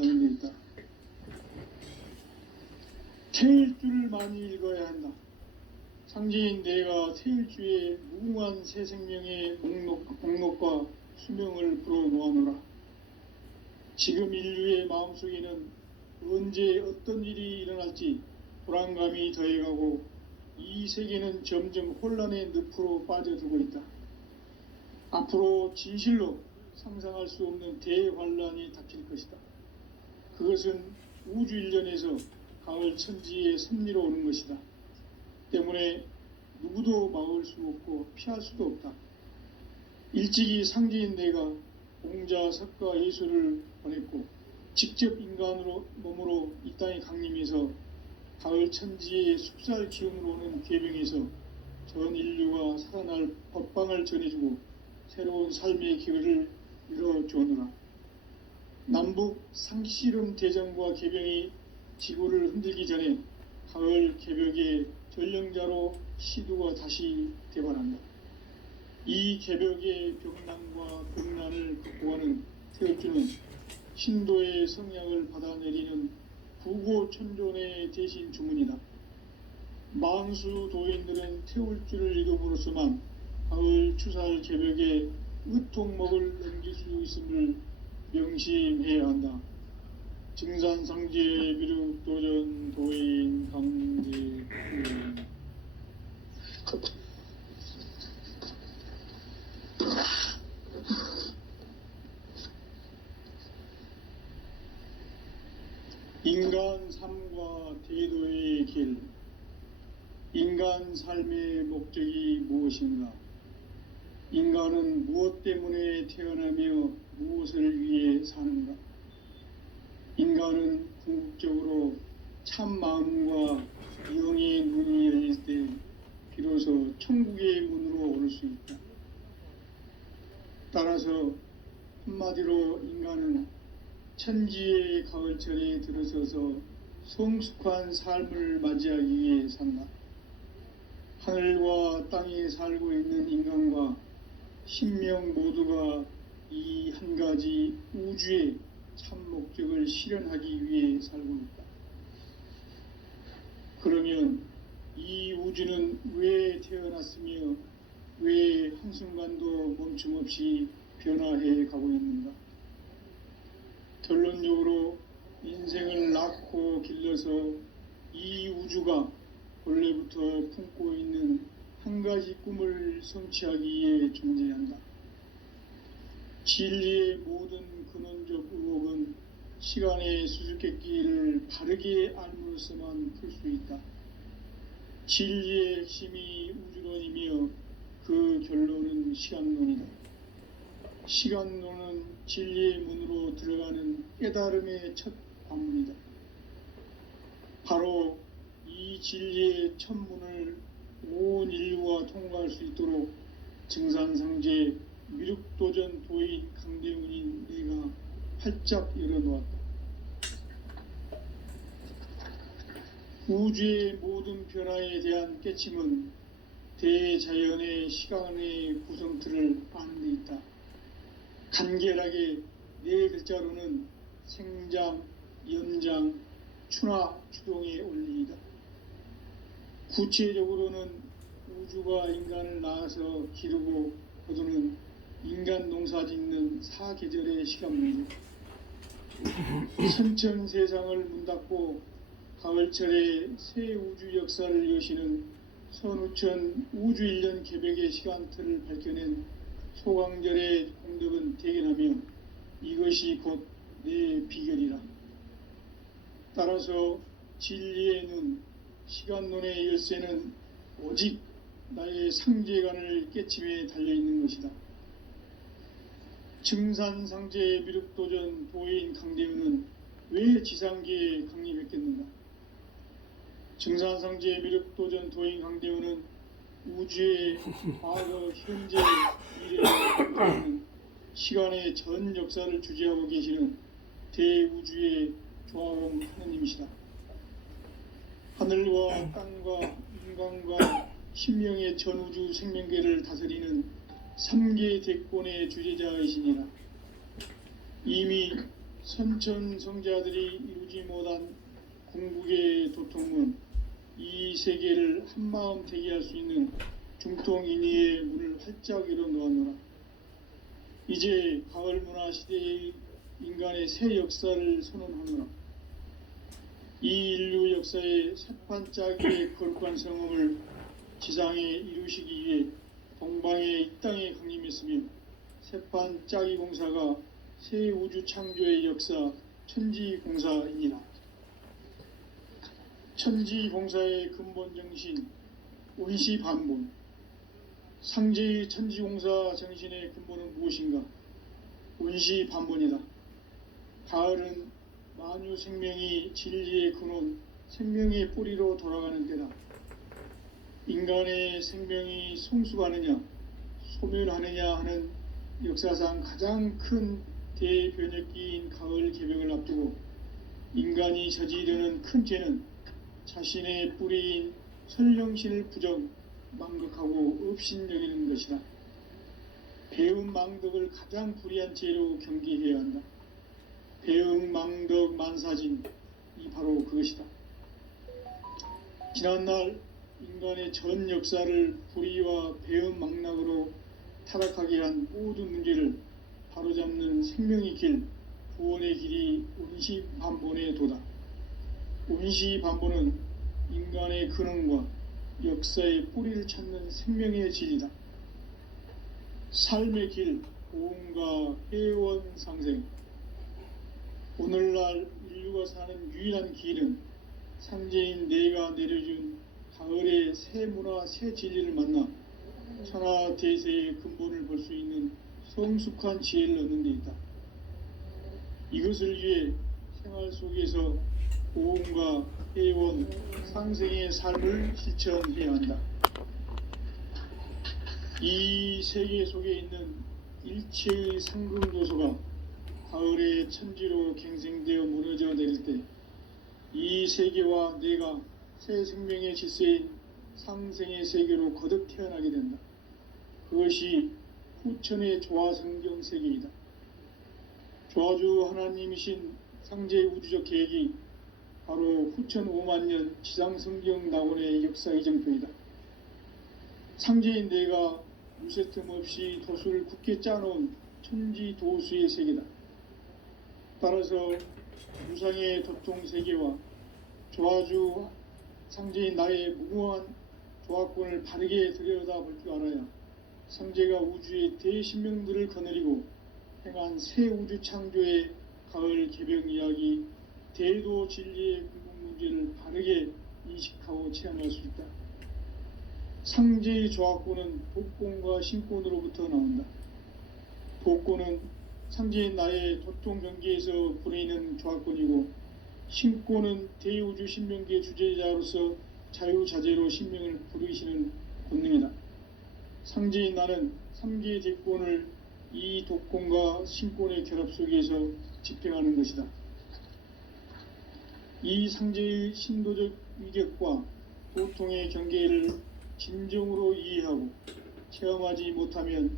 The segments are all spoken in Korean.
있다. 태일주를 많이 읽어야 한다. 상제인 내가 태일주의 무궁한 새 생명의 목록과 수명을 불어놓아노라. 지금 인류의 마음속에는 언제 어떤 일이 일어날지 불안감이 더해가고 이 세계는 점점 혼란의 늪으로 빠져들고 있다. 앞으로 진실로 상상할 수 없는 대환란이 닥칠 것이다. 그것은 우주 일련에서 가을 천지의 섭리로 오는 것이다. 때문에 누구도 막을 수 없고 피할 수도 없다. 일찍이 상제인 내가 공자, 석가, 예수를 보냈고 직접 인간으로 몸으로 이 땅에 강림해서 가을 천지의 숲살 기운으로 오는 계명에서 전 인류가 살아날 법방을 전해주고 새로운 삶의 기회를 이뤄주오노라. 남북 상씨름 대전과 개병이 지구를 흔들기 전에 가을 개벽의 전령자로 시두가 다시 대발한다. 이 개벽의 병난과 병난을 극복하는 태엽주는 신도의 성향을 받아내리는 구고천존의 대신 주문이다. 만수 도인들은 태울주를 읽음으로써만 가을 추살 개벽의 의통목을 넘길 수 있음을 명심해야 한다. 증산상제 비륵 도전 도인 강제 인간 삶과 대도의 길. 인간 삶의 목적이 무엇인가? 인간은 무엇 때문에 태어나며 무엇을 위해 사는가? 인간은 궁극적으로 참 마음과 영의 문이 열릴 때 비로소 천국의 문으로 오를 수 있다. 따라서 한마디로 인간은 천지의 가을철에 들어서서 성숙한 삶을 맞이하기 위해 산다. 하늘과 땅에 살고 있는 인간과 신명 모두가 이 한 가지 우주의 참 목적을 실현하기 위해 살고 있다. 그러면 이 우주는 왜 태어났으며 왜 한순간도 멈춤없이 변화해 가고 있는가? 결론적으로 인생을 낳고 길러서 이 우주가 원래부터 품고 있는 한 가지 꿈을 성취하기 위해 존재한다. 진리의 모든 근원적 의혹은 시간의 수수께끼를 바르게 알므로서만 풀 수 있다. 진리의 핵심이 우주론이며 그 결론은 시간론이다. 시간론은 진리의 문으로 들어가는 깨달음의 첫 관문이다. 바로 이 진리의 첫 문을 온 인류가 통과할 수 있도록 증산상제 미륵도전 도인 강대훈인 내가 활짝 열어놓았다. 우주의 모든 변화에 대한 깨침은 대자연의 시간의 구성틀을 아는 데 있다. 간결하게 네 글자로는 생장, 연장, 추나 추동의 원리이다. 구체적으로는 우주가 인간을 낳아서 기르고 거두는 인간 농사 짓는 사계절의 시간문이다. 선천 세상을 문닫고 가을철에 새 우주 역사를 여시는 선우천 우주 일년 개벽의 시간틀을 밝혀낸 소강절의 공덕은 대견하며 이것이 곧 내 비결이라. 따라서 진리의 눈, 시간론의 열쇠는 오직 나의 상제관을 깨침에 달려있는 것이다. 증산상제 미륵도전 도인 강대훈은 왜 지상계에 강림했겠는가? 증산상제 미륵도전 도인 강대훈은 우주의 과거, 현재, 미래에 시간의 전 역사를 주재하고 계시는 대우주의 조화로운 하느님이시다. 하늘과 땅과 인간과 신명의 전우주 생명계를 다스리는 3개 대권의 주재자이시니라. 이미 선천 성자들이 이루지 못한 궁극의 도통은 이 세계를 한마음 되게 할 수 있는 중통인의의 문을 활짝 열어 놓았노라. 이제 가을 문화 시대의 인간의 새 역사를 선언하노라. 이 인류 역사의 새판짜기의 거룩한 성음을 지상에 이루시기 위해 동방의 이 땅에 강림했으며 새판짜기 공사가 새 우주 창조의 역사 천지공사이니라. 천지공사의 근본 정신 원시반본. 상제의 천지공사 정신의 근본은 무엇인가? 원시반본이다. 가을은 만유 생명이 진리의 근원, 생명의 뿌리로 돌아가는 때다. 인간의 생명이 성숙하느냐, 소멸하느냐 하는 역사상 가장 큰 대변혁기인 가을 개벽을 앞두고 인간이 저지르는 큰 죄는 자신의 뿌리인 선령신을 부정, 망극하고 업신여기는 것이다. 배음 망덕을 가장 불의한 죄로 경계해야 한다. 배음 망덕 만사진, 이 바로 그것이다. 지난날 인간의 전 역사를 불의와 배음 망락으로 타락하게 한 모든 문제를 바로잡는 생명의 길, 구원의 길이 원시반본의 도다. 원시반본은 인간의 근원과 역사의 뿌리를 찾는 생명의 진리다. 삶의 길, 고음과 회원 상생. 오늘날 인류가 사는 유일한 길은 상제인 내가 내려준 가을의 새 문화, 새 진리를 만나 천하 대세의 근본을 볼 수 있는 성숙한 지혜를 얻는 데 있다. 이것을 위해 생활 속에서 고음과 회원, 상생의 삶을 실천해야 한다. 이 세계 속에 있는 일체의 상금도서가 가을의 천지로 갱생되어 무너져 내릴 때 이 세계와 내가 새 생명의 질서인 상생의 세계로 거듭 태어나게 된다. 그것이 후천의 조화성경 세계이다. 조화주 하나님이신 상제 우주적 계획이 바로 후천 5만 년 지상성경 낙원의 역사 이정표이다. 상제인 내가 무쇠 틈 없이 도수를 굳게 짜놓은 천지 도수의 세계다. 따라서 무상의 도통 세계와 조화주 상제인 나의 무궁한 조화권을 바르게 들여다볼 줄 알아야 상제가 우주의 대신명들을 거느리고 행한 새 우주 창조의 가을 개벽 이야기, 대도 진리의 궁극 문제를 바르게 인식하고 체험할 수 있다. 상제의 조화권은 복권과 신권으로부터 나온다. 복권은 상제인 나의 도통 경계에서 부리는 조화권이고, 신권은 대우주 신명계 주제자로서 자유자재로 신명을 부르시는 본능이다. 상제인 나는 3개의 대권을 이 독권과 신권의 결합 속에서 집행하는 것이다. 이 상제의 신도적 위격과 도통의 경계를 진정으로 이해하고 체험하지 못하면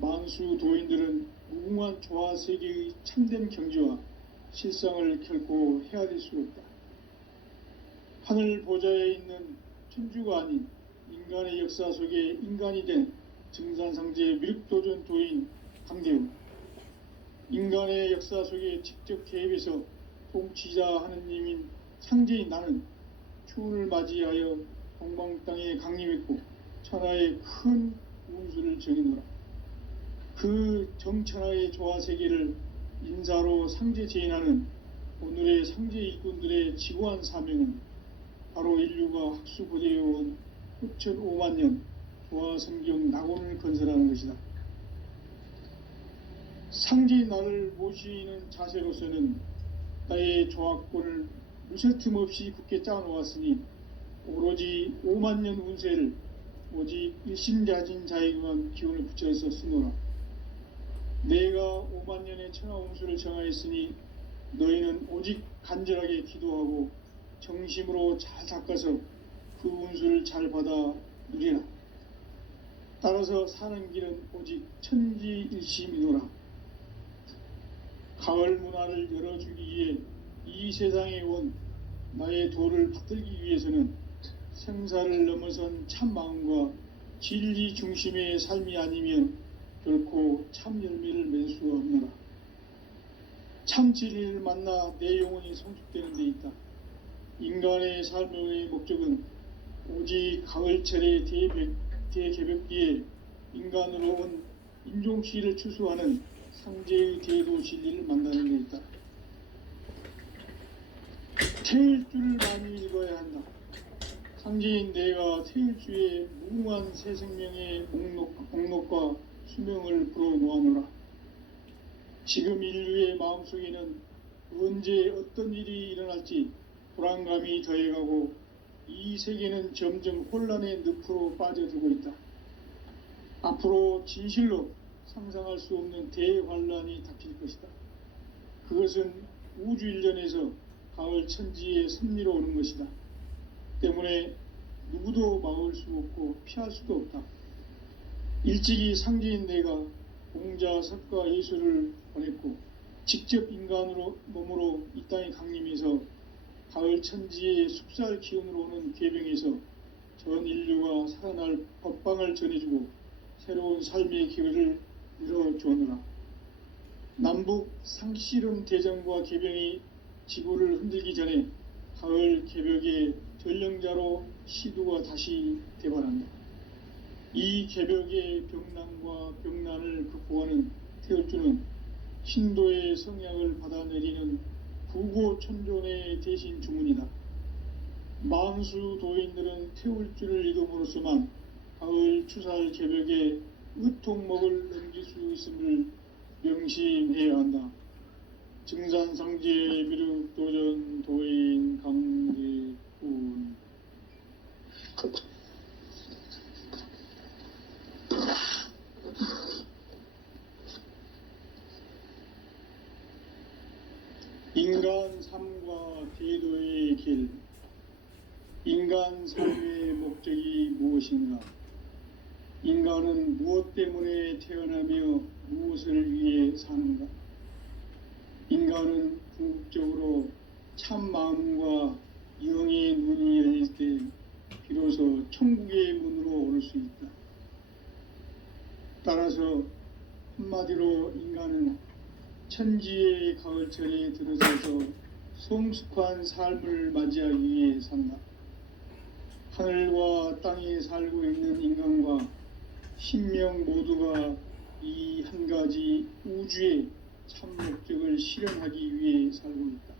만수 도인들은 무궁한 조화세계의 참된 경지와 실상을 결코 헤아릴 수 없다. 하늘 보좌에 있는 천주가 아닌 인간의 역사 속에 인간이 된 증산상제의 미륵도전 도인 강대우, 인간의 역사 속에 직접 개입해서 통치자 하느님인 상제인 나는 추운을 맞이하여 동방 땅에 강림했고 천하의 큰 운수를 정해노라. 그 정천하의 조화세계를 인사로 상제 제인하는 오늘의 상제 일꾼들의 지고한 사명은 바로 인류가 학수고대해온 후천 5만 년 조화성경 낙원을 건설하는 것이다. 상제인 나를 모시는 자세로서는 나의 조화권을 무쇠틈 없이 굳게 짜놓았으니 오로지 5만 년 운세를 오직 일심자진 자에게만 기운을 붙여서 쓰노라. 내가 5만 년의 천하 운수를 정하였으니 너희는 오직 간절하게 기도하고 정심으로 잘 닦아서 그 운수를 잘 받아 누리라. 따라서 사는 길은 오직 천지일심이노라. 가을 문화를 열어주기 위해 이 세상에 온 나의 도를 받들기 위해서는 생사를 넘어선 참 마음과 진리 중심의 삶이 아니면 결코 참 열매를 맺을 수가 없노라. 참 진리를 만나 내 영혼이 성숙되는 데 있다. 인간의 삶의 목적은 오직 가을철의 대개벽기에 인간으로 온 인종시를 추수하는 상제의 대도 진리를 만나는 데 있다. 태일주를 많이 읽어야 한다. 상제인 내가 태일주의 무궁한 새 생명의 목록과 수명을 불어놓아노라. 지금 인류의 마음속에는 언제 어떤 일이 일어날지 불안감이 더해가고 이 세계는 점점 혼란의 늪으로 빠져들고 있다. 앞으로 진실로 상상할 수 없는 대환란이 닥칠 것이다. 그것은 우주 일전에서 가을 천지의 섭리로 오는 것이다. 때문에 누구도 막을 수 없고 피할 수도 없다. 일찍이 상제인 내가 공자, 석가, 예수를 보냈고 직접 인간으로 몸으로 이 땅에 강림해서 가을 천지의 숲살 기운으로 오는 계병에서 전 인류가 살아날 법방을 전해주고 새로운 삶의 기회를 열어주었노라. 남북 상실은 대전과 계병이 지구를 흔들기 전에 가을 개벽의 전령자로 시두가 다시 대발한다. 이 개벽의 병난과 병난을 극복하는 태울주는 신도의 성향을 받아내리는 부고천존의 대신 주문이다. 만수 도인들은 태울주를 읽음으로써만 가을 추살 개벽의 의통목을 넘길 수 있음을 명심해야 한다. 증산상제 미륵도전 도인 강대군. 인간 삶과 제도의 길. 인간 삶의 목적이 무엇인가? 인간은 무엇 때문에 태어나며 무엇을 위해 사는가? 인간은 궁극적으로 참 마음과 영의 눈이 열릴 때 비로소 천국의 문으로 오를 수 있다. 따라서 한마디로 인간은 천지의 가을철에 들어서서 성숙한 삶을 맞이하기 위해 산다. 하늘과 땅에 살고 있는 인간과 신명 모두가 이 한 가지 우주의 참 목적을 실현하기 위해 살고 있다.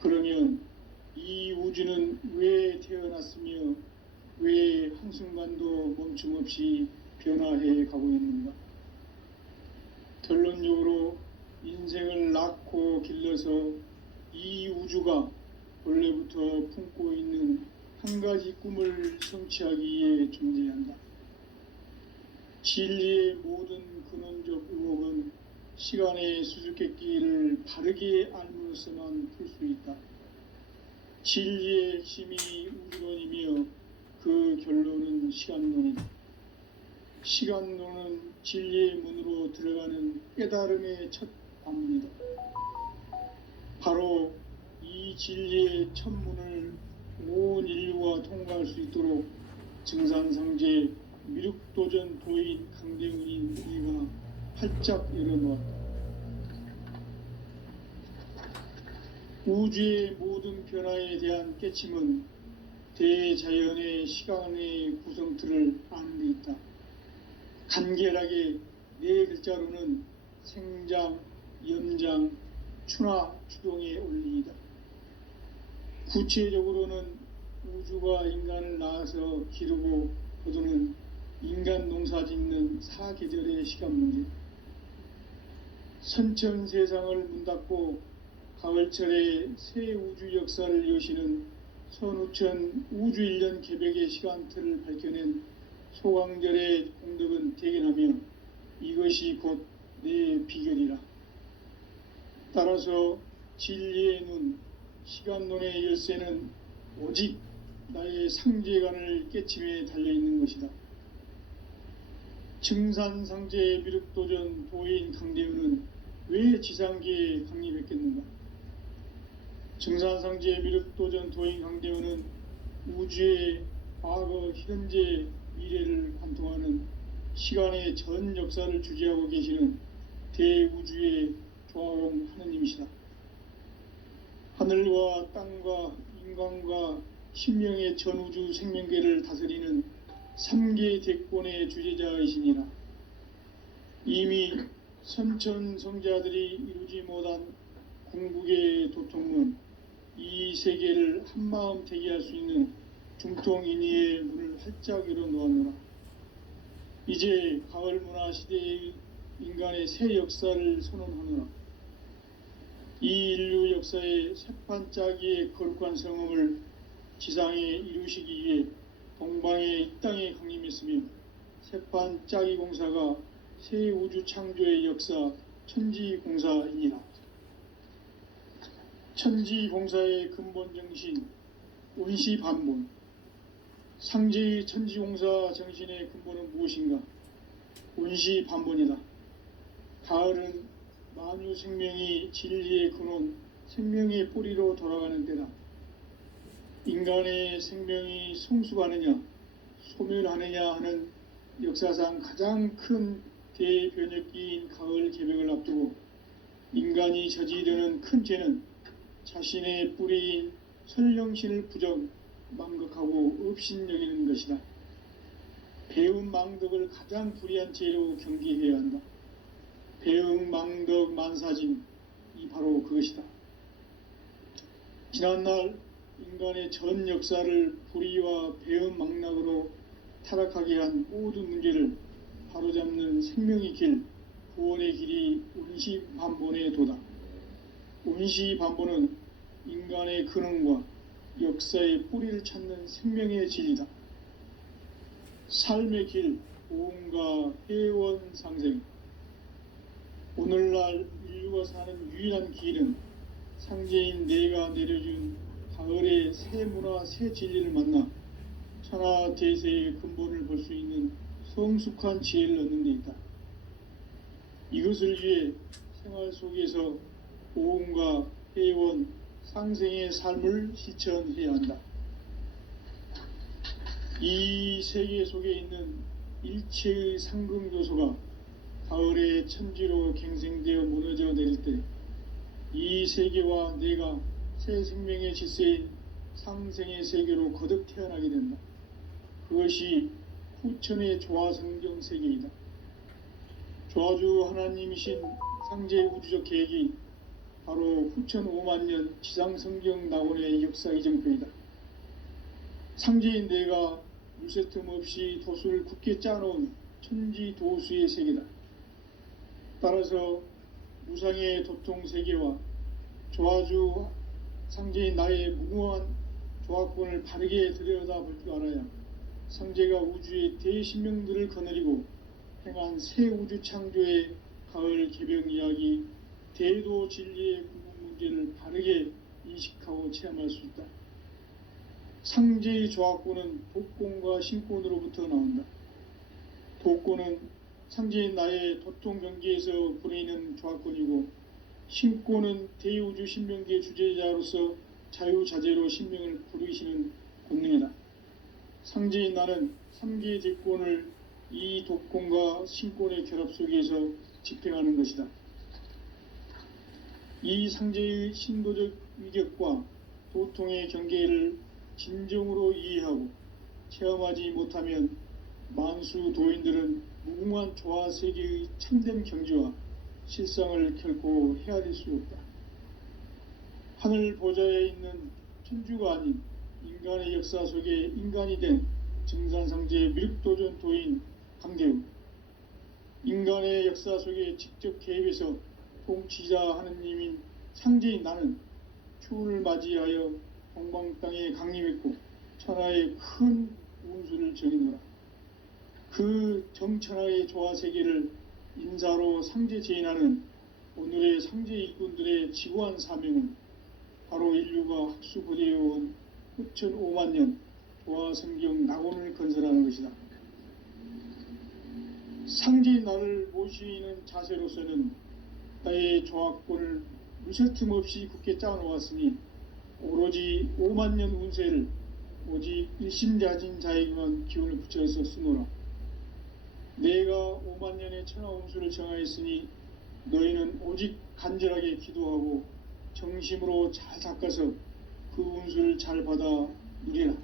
그러면 이 우주는 왜 태어났으며 왜 한순간도 멈춤없이 변화해 가고 있는가? 결론적으로 인생을 낳고 길러서 이 우주가 원래부터 품고 있는 한 가지 꿈을 성취하기 위해 존재한다. 진리의 모든 근원적 의혹은 시간의 수수께끼를 바르게 알므로서만 풀 수 있다. 진리의 핵심이 우주론이며 그 결론은 시간론이다. 시간론은 진리의 문으로 들어가는 깨달음의 첫 관문이다. 바로 이 진리의 첫 문을 온 인류가 통과할 수 있도록 증산상제 미륵도전 도인 강대훈인 우리가 활짝 열어놓았다. 우주의 모든 변화에 대한 깨침은 대자연의 시간의 구성틀을 아는 데 있다. 간결하게 네 글자로는 생장, 연장, 추나 추동의 원리이다. 구체적으로는 우주가 인간을 낳아서 기르고 거두는 인간 농사 짓는 사계절의 시간 문제. 선천 세상을 문 닫고 가을철에 새 우주 역사를 여시는 선우천 우주 1년 개벽의 시간틀을 밝혀낸 소강절의 공덕은 대견하며 이것이 곧 내 비결이라. 따라서 진리의 눈, 시간론의 열쇠는 오직 나의 상제관을 깨침에 달려있는 것이다. 증산상제 미륵도전 도인 강대훈은 왜 지상계에 강림했겠는가? 증산상제 미륵도전 도인 강대원은 우주의 과거, 현재, 미래를 관통하는 시간의 전 역사를 주재하고 계시는 대우주의 조화용 하느님이시다. 하늘과 땅과 인간과 신명의 전우주 생명계를 다스리는 3계 대권의 주재자이시니라. 이미 선천성자들이 이루지 못한 궁극의 도통문, 이 세계를 한마음 대기할 수 있는 중통인의의 문을 활짝 열어놓았노라. 이제 가을 문화 시대의 인간의 새 역사를 선언하노라. 이 인류 역사의 새판짜기의 거룩한 성음을 지상에 이루시기 위해 동방의 이 땅에 강림했으며, 새판짜기 공사가 새 우주 창조의 역사 천지공사이니라. 천지공사의 근본 정신 원시반본. 상제의 천지공사 정신의 근본은 무엇인가? 원시반본이다. 가을은 만유 생명이 진리의 근원, 생명의 뿌리로 돌아가는 때다. 인간의 생명이 성숙하느냐 소멸하느냐 하는 역사상 가장 큰 대변혁기인 가을 개벽을 앞두고 인간이 저지르는 큰 죄는 자신의 뿌리인 설령신을 부정, 망극하고 업신여기는 것이다. 배움 망덕을 가장 불의한 죄로 경계해야 한다. 배움 망덕 만사짐이 바로 그것이다. 지난날 인간의 전 역사를 불의와 배움 망락으로 타락하게 한 모든 문제를 바로잡는 생명의 길, 구원의 길이 원시반본의 도다. 원시반본은 인간의 근원과 역사의 뿌리를 찾는 생명의 진리다. 삶의 길, 보험과 회원 상생. 오늘날 인류가 사는 유일한 길은 상제인 내가 내려준 가을의 새 문화, 새 진리를 만나 천하 대세의 근본을 볼 수 있는 성숙한 지혜를 얻는 데 있다. 이것을 위해 생활 속에서 보험과 회원, 상생의 삶을 실천해야 한다. 이 세계 속에 있는 일체의 상금 요소가 가을의 천지로 갱생되어 무너져 내릴 때 이 세계와 내가 새 생명의 질서인 상생의 세계로 거듭 태어나게 된다. 그것이 후천의 조화성경 세계이다. 조화주 하나님이신 상제 우주적 계획이 바로 후천 5만년 지상성경 낙원의 역사 이정표이다. 상제인 내가 물새 틈 없이 도수를 굳게 짜놓은 천지 도수의 세계다. 따라서 무상의 도통 세계와 조화주 상제인 나의 무궁한 조화권을 바르게 들여다볼 줄 알아야 상제가 우주의 대신명들을 거느리고 행한 새 우주 창조의 가을 개벽 이야기, 대도 진리의 궁극 문제를 바르게 인식하고 체험할 수 있다. 상제의 조화권은 독권과 신권으로부터 나온다. 독권은 상제인 나의 도통 경계에서 부리는 조화권이고, 신권은 대우주 신명계 주제자로서 자유자재로 신명을 부르시는 권능이다. 상제인 나는 3계 대권을 이 독권과 신권의 결합 속에서 집행하는 것이다. 이 상제의 신도적 위격과 도통의 경계를 진정으로 이해하고 체험하지 못하면 만수 도인들은 무궁한 조화 세계의 참된 경지와 실상을 결코 헤아릴 수 없다. 하늘 보좌에 있는 천주가 아닌 인간의 역사 속에 인간이 된 증산상제 미륵도전 도인 강대우, 인간의 역사 속에 직접 개입해서 통치자 하느님인 상제인 나는 추운을 맞이하여 동방 땅에 강림했고 천하의 큰 운수를 정의노라. 그 정천하의 조화 세계를 인사로 상제 제인하는 오늘의 상제 일꾼들의 지구한 사명은 바로 인류가 학수부대해온 후천 5만년 조화성경 낙원을 건설하는 것이다. 상제인 나를 모시는 자세로서는 나의 조합권을 무쇠틈 없이 굳게 짜놓았으니 오로지 5만 년 운세를 오직 일심자진 자에게만 기운을 붙여서 쓰노라. 내가 5만 년의 천하 운수를 정하였으니 너희는 오직 간절하게 기도하고 정심으로 잘 닦아서 그 운수를 잘 받아 누리라.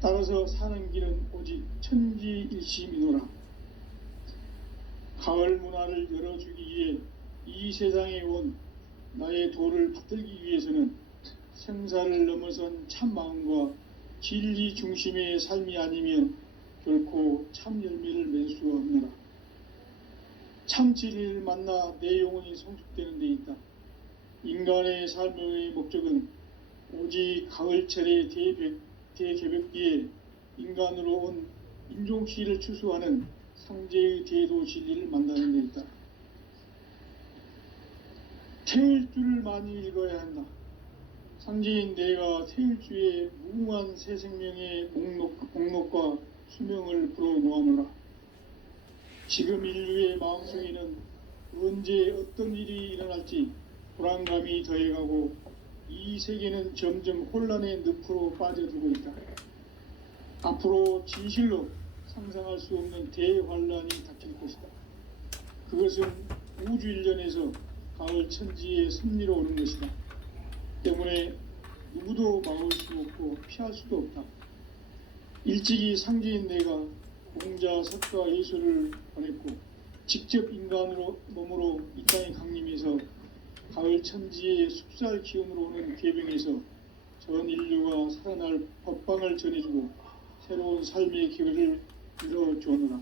따라서 사는 길은 오직 천지일심이노라. 가을 문화를 열어주기 위해 이 세상에 온 나의 도를 받들기 위해서는 생사를 넘어선 참 마음과 진리 중심의 삶이 아니면 결코 참 열매를 맺을 수가 없노라. 참 진리를 만나 내 영혼이 성숙되는 데 있다. 인간의 삶의 목적은 오직 가을철의 대개벽기에 인간으로 온 인종시를 추수하는 상제의 대도 진리를 만나는 데 있다. 태일주를 많이 읽어야 한다. 상제인 내가 태일주의 무궁한 새 생명의 목록과 수명을 불어놓아노라. 지금 인류의 마음속에는 언제 어떤 일이 일어날지 불안감이 더해가고 이 세계는 점점 혼란의 늪으로 빠져들고 있다. 앞으로 진실로 상상할 수 없는 대환란이 닥칠 것이다. 그것은 우주 일련에서 가을 천지의 섭리로 오는 것이다. 때문에 누구도 막을 수 없고 피할 수도 없다. 일찍이 상제인 내가 공자, 석가, 예수를 보냈고 직접 인간으로 몸으로 이 땅에 강림해서 가을 천지의 숲살 기운으로 오는 궤병에서 전 인류가 살아날 법방을 전해주고 새로운 삶의 기회를 열어주었노라.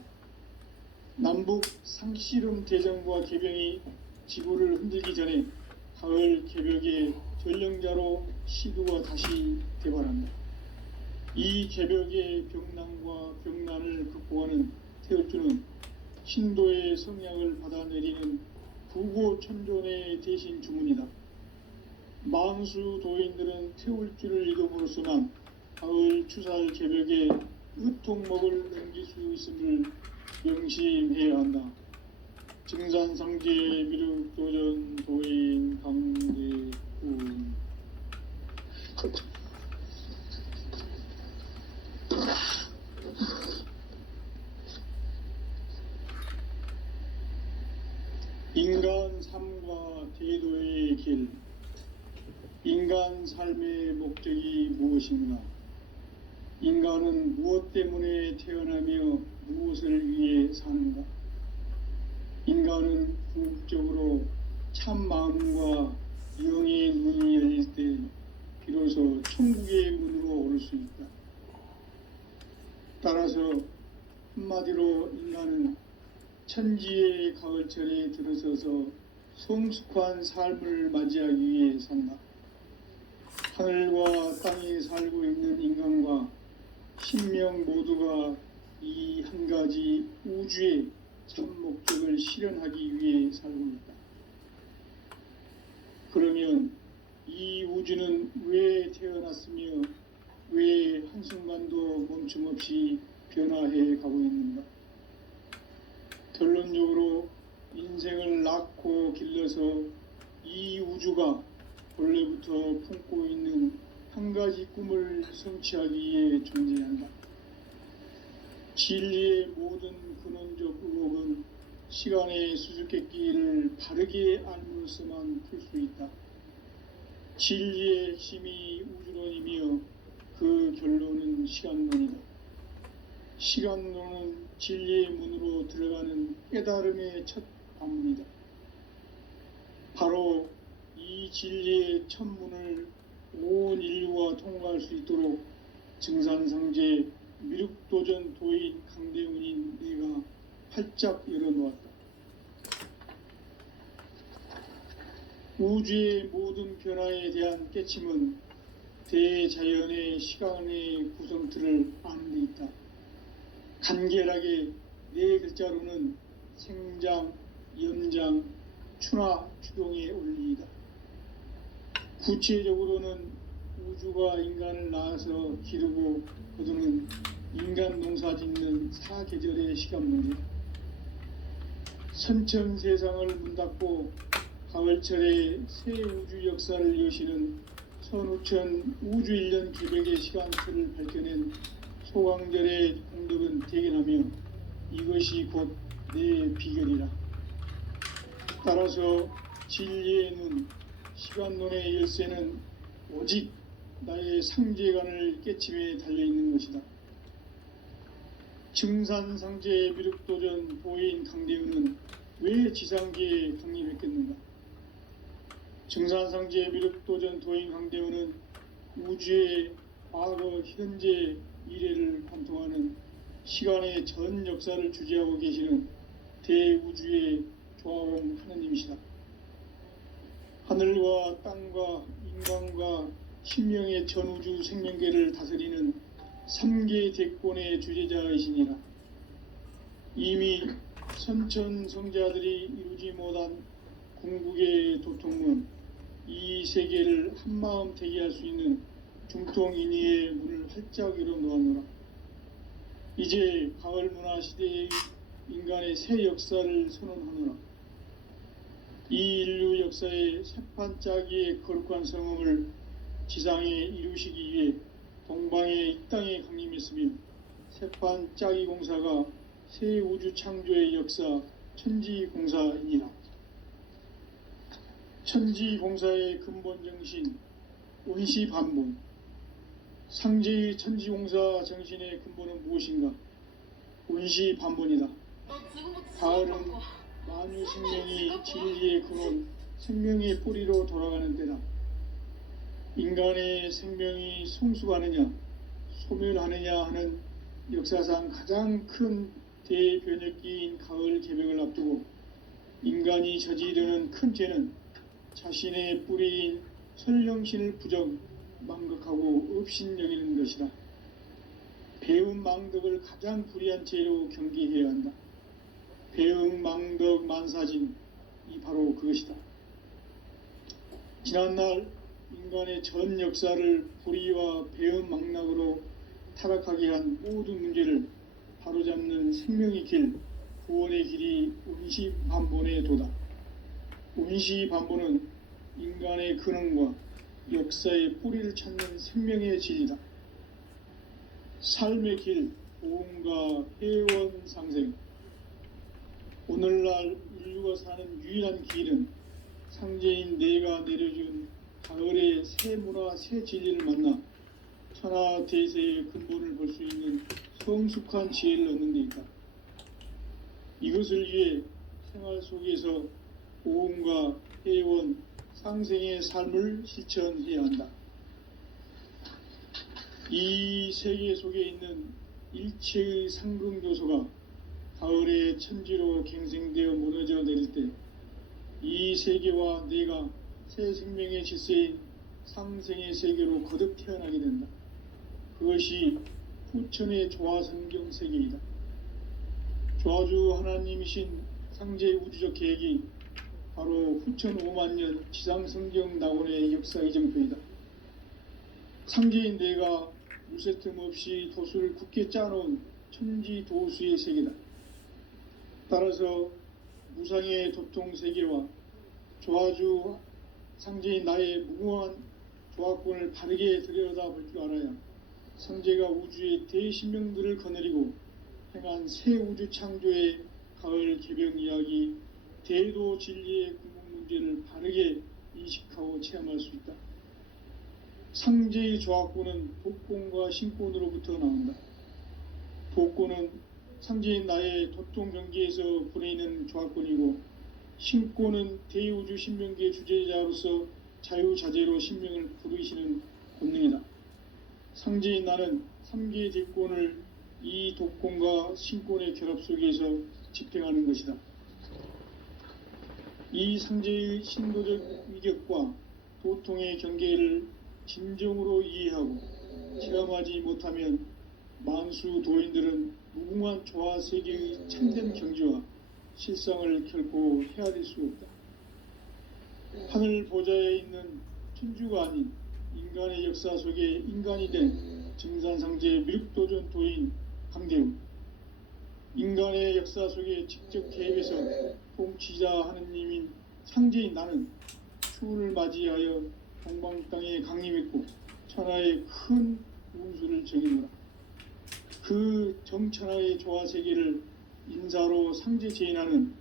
남북 상씨름 대전과 개병이 지구를 흔들기 전에 가을 개벽의 전령자로 시두가 다시 개발한다. 이 개벽의 병난과 병난을 극복하는 태울주는 신도의 성향을 받아내리는 부고천존의 대신 주문이다. 만수 도인들은 태울주를 읽음으로써만 가을 추살 개벽에 으통목을 넘길 수 있음을 명심해야 한다. 증산상제 미륵도전 도인 강대군. 인간 삶과 대도의 길. 인간 삶의 목적이 무엇인가? 인간은 무엇 때문에 태어나며 무엇을 위해 사는가? 인간은 궁극적으로 참 마음과 영의 눈이 열릴 때 비로소 천국의 문으로 오를 수 있다. 따라서 한마디로 인간은 천지의 가을철에 들어서서 성숙한 삶을 맞이하기 위해 산다. 하늘과 땅에 살고 있는 인간과 신명 모두가 이 한 가지 우주의 참 목적을 실현하기 위해 살고 있다. 그러면 이 우주는 왜 태어났으며 왜 한순간도 멈춤 없이 변화해 가고 있는가? 결론적으로 인생을 낳고 길러서 이 우주가 본래부터 품고 있는 한 가지 꿈을 성취하기 위해 존재한다. 진리의 모든 근원적 의혹은 시간의 수수께끼를 바르게 알므로서만 풀 수 있다. 진리의 핵심이 우주론이며 그 결론은 시간론이다. 시간론은 진리의 문으로 들어가는 깨달음의 첫 관문이다. 바로 이 진리의 첫 문을 온 인류가 통과할 수 있도록 증산상제 미륵도전 도인 강대훈인 내가 활짝 열어놓았다. 우주의 모든 변화에 대한 깨침은 대자연의 시간의 구성틀을 아는 데 있다. 간결하게 네 글자로는 생장, 연장, 추나 추동의 원리이다. 구체적으로는 우주가 인간을 낳아서 기르고 거두는 인간 농사 짓는 사계절의 시간론이다. 선천 세상을 문 닫고 가을철에 새 우주 역사를 여시는 선우천 우주 1년 기백의 시간표를 밝혀낸 소강절의 공덕은 대견하며 이것이 곧 내 비결이라. 따라서 진리의 눈, 시간론의 열쇠는 오직 나의 상제관을 깨침에 달려있는 것이다. 증산상제의 미륵도전 도인 강대우는 왜 지상계에 강림했겠는가? 증산상제의 미륵도전 도인 강대우는 우주의 과거, 현재, 미래를 관통하는 시간의 전 역사를 주재하고 계시는 대우주의 조화원 하느님이시다. 하늘과 땅과 인간과 신명의 전우주 생명계를 다스리는 3개 대권의 주재자이시니라. 이미 선천성자들이 이루지 못한 궁극의 도통문, 이 세계를 한마음 대기할 수 있는 중통인의의 문을 활짝 열어놓았노라. 이제 가을 문화 시대의 인간의 새 역사를 선언하노라. 이 인류 역사의 새판짜기의 거룩한 성음을 지상에 이루시기 위해 동방의 이 땅에 강림했으며 새판짜기 공사가 새 우주 창조의 역사 천지공사이니라. 천지공사의 근본 정신 원시반본. 상제의 천지공사 정신의 근본은 무엇인가? 원시반본이다. 가을은 만유 생명이 진리의 근원, 생명의 뿌리로 돌아가는 때다. 인간의 생명이 성숙하느냐, 소멸하느냐 하는 역사상 가장 큰 대변혁기인 가을 개벽을 앞두고 인간이 저지르는 큰 죄는 자신의 뿌리인 설령신을 부정, 망극하고 업신여기는 것이다. 배움 망덕을 가장 불의한 죄로 경계해야 한다. 배움 망덕 만사진, 이 바로 그것이다. 지난날 인간의 전 역사를 불의와 배움 망락으로 타락하게 한 모든 문제를 바로잡는 생명의 길, 구원의 길이 운시반본의 도다. 운시반본은 인간의 근원과 역사의 뿌리를 찾는 생명의 진리다. 삶의 길, 보험과 회원 상생. 오늘날 인류가 사는 유일한 길은 상제인 내가 내려준 가을의 새 문화, 새 진리를 만나 천하 대세의 근본을 볼 수 있는 성숙한 지혜를 얻는 데 있다. 이것을 위해 생활 속에서 보험과 회원, 상생의 삶을 실천해야 한다. 이 세계 속에 있는 일체의 상승교소가 가을의 천지로 갱생되어 무너져 내릴 때 이 세계와 내가 새 생명의 질서인 상생의 세계로 거듭 태어나게 된다. 그것이 후천의 조화성경 세계이다. 조화주 하나님이신 상제 우주적 계획이 바로 후천 5만년 지상성경 낙원의 역사 이정표이다. 상제인 내가 무쇠틈 없이 도수를 굳게 짜놓은 천지도수의 세계다. 따라서 무상의 도통 세계와 조화주 상제인 나의 무궁한 조화권을 바르게 들여다볼 줄 알아야 상제가 우주의 대신명들을 거느리고 행한 새 우주 창조의 가을 개벽 이야기, 대도 진리의 궁극 문제를 바르게 인식하고 체험할 수 있다. 상제의 조화권은 복권과 신권으로부터 나온다. 복권은 상제인 나의 도통 경계에서 보내는 조화권이고, 신권은 대우주 신명계 주제자로서 자유자재로 신명을 부르시는 본능이다. 상제인 나는 3개의 대권을 이 독권과 신권의 결합 속에서 집행하는 것이다. 이 상제의 신도적 위격과 도통의 경계를 진정으로 이해하고 체험하지 못하면 만수 도인들은 무궁한 조화 세계의 참된 경지와 실상을 결코 헤아릴 수 없다. 하늘 보좌에 있는 천주가 아닌 인간의 역사 속에 인간이 된 증산상제 미륵도전 도인 강대우. 인간의 역사 속에 직접 개입해서 통치자 하느님인 상제인 나는 추운을 맞이하여 동방 땅에 강림했고 천하의 큰 운수를 정해노라. 그 정천하의 조화 세계를 인사로 상제 제인하는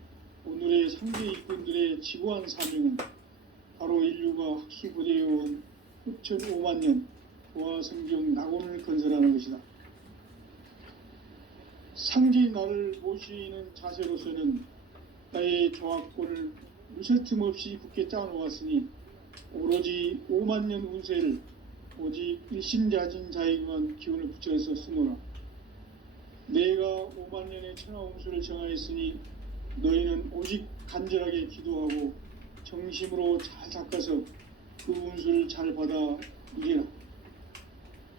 오늘의 상제 일꾼들의 지고한 사명은 바로 인류가 학수고대해온 흡천 5만 년 조화 성경 낙원을 건설하는 것이다. 상제인 나를 모시는 자세로서는 나의 조화권을 무쇠틈 없이 굳게 짜놓았으니 오로지 5만 년 운세를 오직 일심자진 자에게만 기운을 붙여서 쓰노라. 내가 5만 년의 천하 운수를 정하였으니 너희는 오직 간절하게 기도하고 정심으로 잘 닦아서 그 운수를 잘 받아 이기라.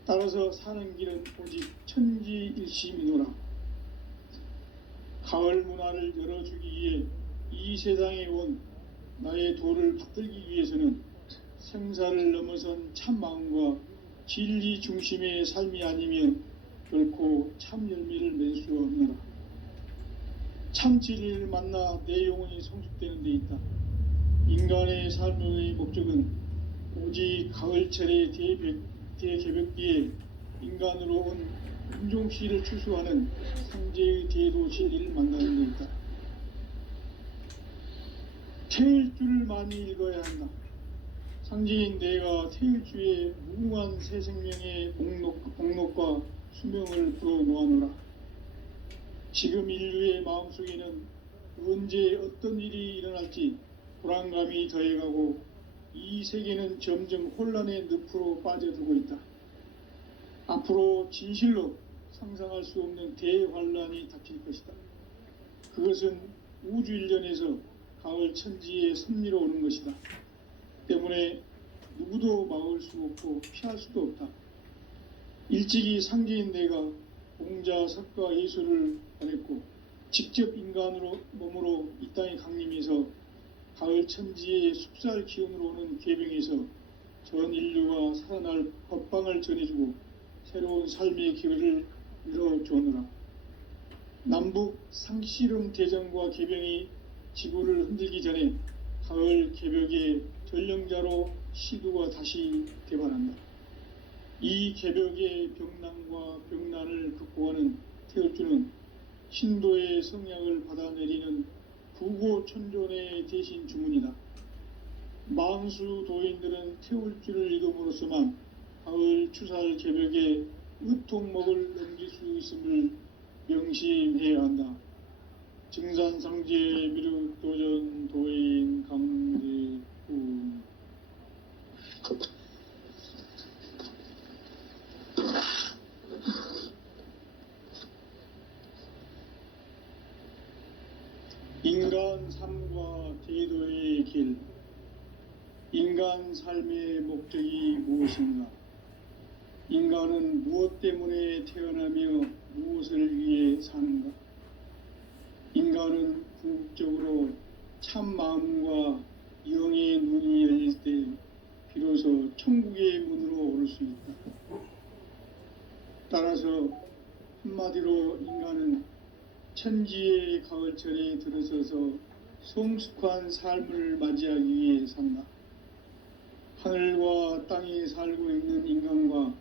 따라서 사는 길은 오직 천지일심이노라. 가을 문화를 열어주기 위해 이 세상에 온 나의 도를 받들기 위해서는 생사를 넘어선 참 마음과 진리 중심의 삶이 아니면 결코 참 열매를 맺을 수 없노라. 참 진리를 만나 내 영혼이 성숙되는 데 있다. 인간의 삶의 목적은 오직 가을철의 대개벽기에 인간으로 온 인종시를 추수하는 상제의 대도 진리를 만나는 데 있다. 태일주를 많이 읽어야 한다. 상제인 내가 태일주의 무궁한 새 생명의 목록과 수명을 풀어놓아노라. 지금 인류의 마음속에는 언제 어떤 일이 일어날지 불안감이 더해가고 이 세계는 점점 혼란의 늪으로 빠져들고 있다. 앞으로 진실로 상상할 수 없는 대환란이 닥칠 것이다. 그것은 우주 일련에서 가을 천지의 섭리로 오는 것이다. 때문에 누구도 막을 수 없고 피할 수도 없다. 일찍이 상제인 내가 공자, 석가, 예수를 보냈고 직접 인간으로 몸으로 이 땅에 강림해서 가을 천지의 숲살 기운으로 오는 계병에서 전 인류가 살아날 법방을 전해주고 새로운 삶의 기회를 열어주느라. 남북 상씨름 대전과 계병이 지구를 흔들기 전에 가을 개벽의 전령자로 시두가 다시 대반한다. 이 개벽의 병난과 병난을 극복하는 태울주는 신도의 성약을 받아내리는 구고천존의 대신 주문이다. 망수 도인들은 태울주를 읽음으로써만 가을 추살 개벽의 의통목을 넘길 수 있음을 명심해야 한다. 증산상제 미륵도전 도인 강제구. 인간 삶과 제도의 길. 인간 삶의 목적이 무엇인가? 인간은 무엇 때문에 태어나며 무엇을 위해 사는가? 인간은 궁극적으로 참 마음과 영의 눈이 열릴 때 비로소 천국의 문으로 오를 수 있다. 따라서 한마디로 인간은 천지의 가을철에 들어서서 성숙한 삶을 맞이하기 위해 산다. 하늘과 땅에 살고 있는 인간과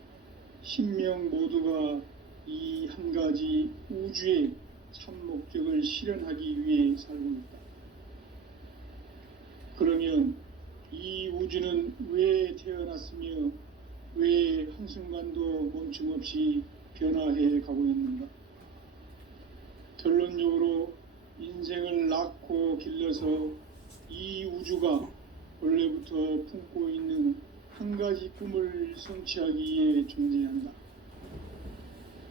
신명 모두가 이 한 가지 우주의 참 목적을 실현하기 위해 살고 있다. 그러면 이 우주는 왜 태어났으며 왜 한순간도 멈춤없이 변화해 가고 있는가? 결론적으로 인생을 낳고 길러서 이 우주가 원래부터 품고 있는 한 가지 꿈을 성취하기 위해 존재한다.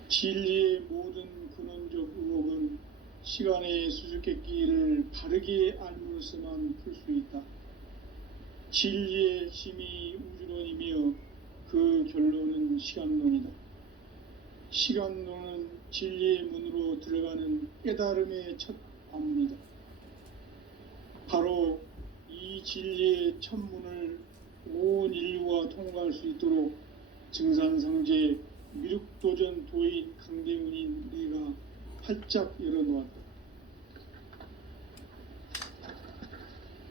진리의 모든 근원적 의혹은 시간의 수수께끼를 바르게 알므로서만 풀 수 있다. 진리의 힘이 우주론이며 그 결론은 시간론이다. 시간론은 진리의 문으로 들어가는 깨달음의 첫 관문이다. 바로 이 진리의 첫 문을 온 인류가 통과할 수 있도록 증산상제 미륵도전 도인 강대훈인 내가 활짝 열어놓았다.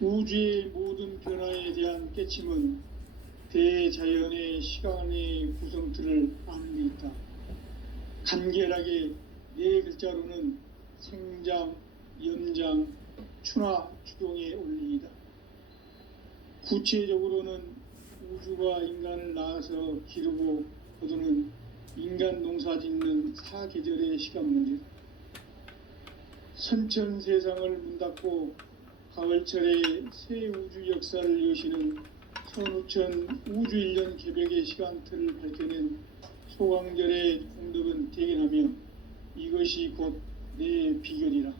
우주의 모든 변화에 대한 깨침은 대자연의 시간의 구성틀을 아는 데 있다. 간결하게 네 글자로는 생장, 연장, 추나 추동의 원리이다. 구체적으로는 우주가 인간을 낳아서 기르고 거두는 인간 농사 짓는 사계절의 시간 문제다. 선천 세상을 문 닫고 가을철에 새 우주 역사를 여시는 선우천 우주 1년 개벽의 시간틀을 밝혀낸 소강절의 공덕은 대견하며 이것이 곧 내 비결이라.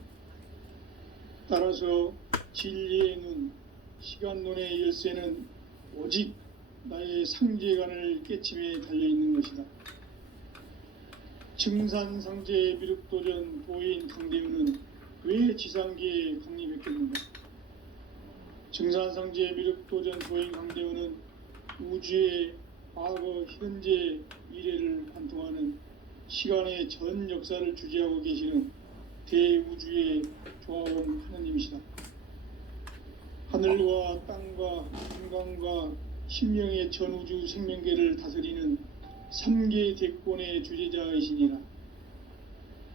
따라서 진리의 눈, 시간론의 열쇠는 오직 나의 상제관을 깨침에 달려있는 것이다. 증산상제의 미륵도전 도인 강대우는 왜 지상계에 강림했겠는가? 증산상제의 미륵도전 도인 강대우는 우주의 과거, 현재, 미래를 관통하는 시간의 전 역사를 주재하고 계시는 대우주의 조화원 하느님이시다. 하늘과 땅과 인간과 신명의 전우주 생명계를 다스리는 3계 대권의 주재자이시니라.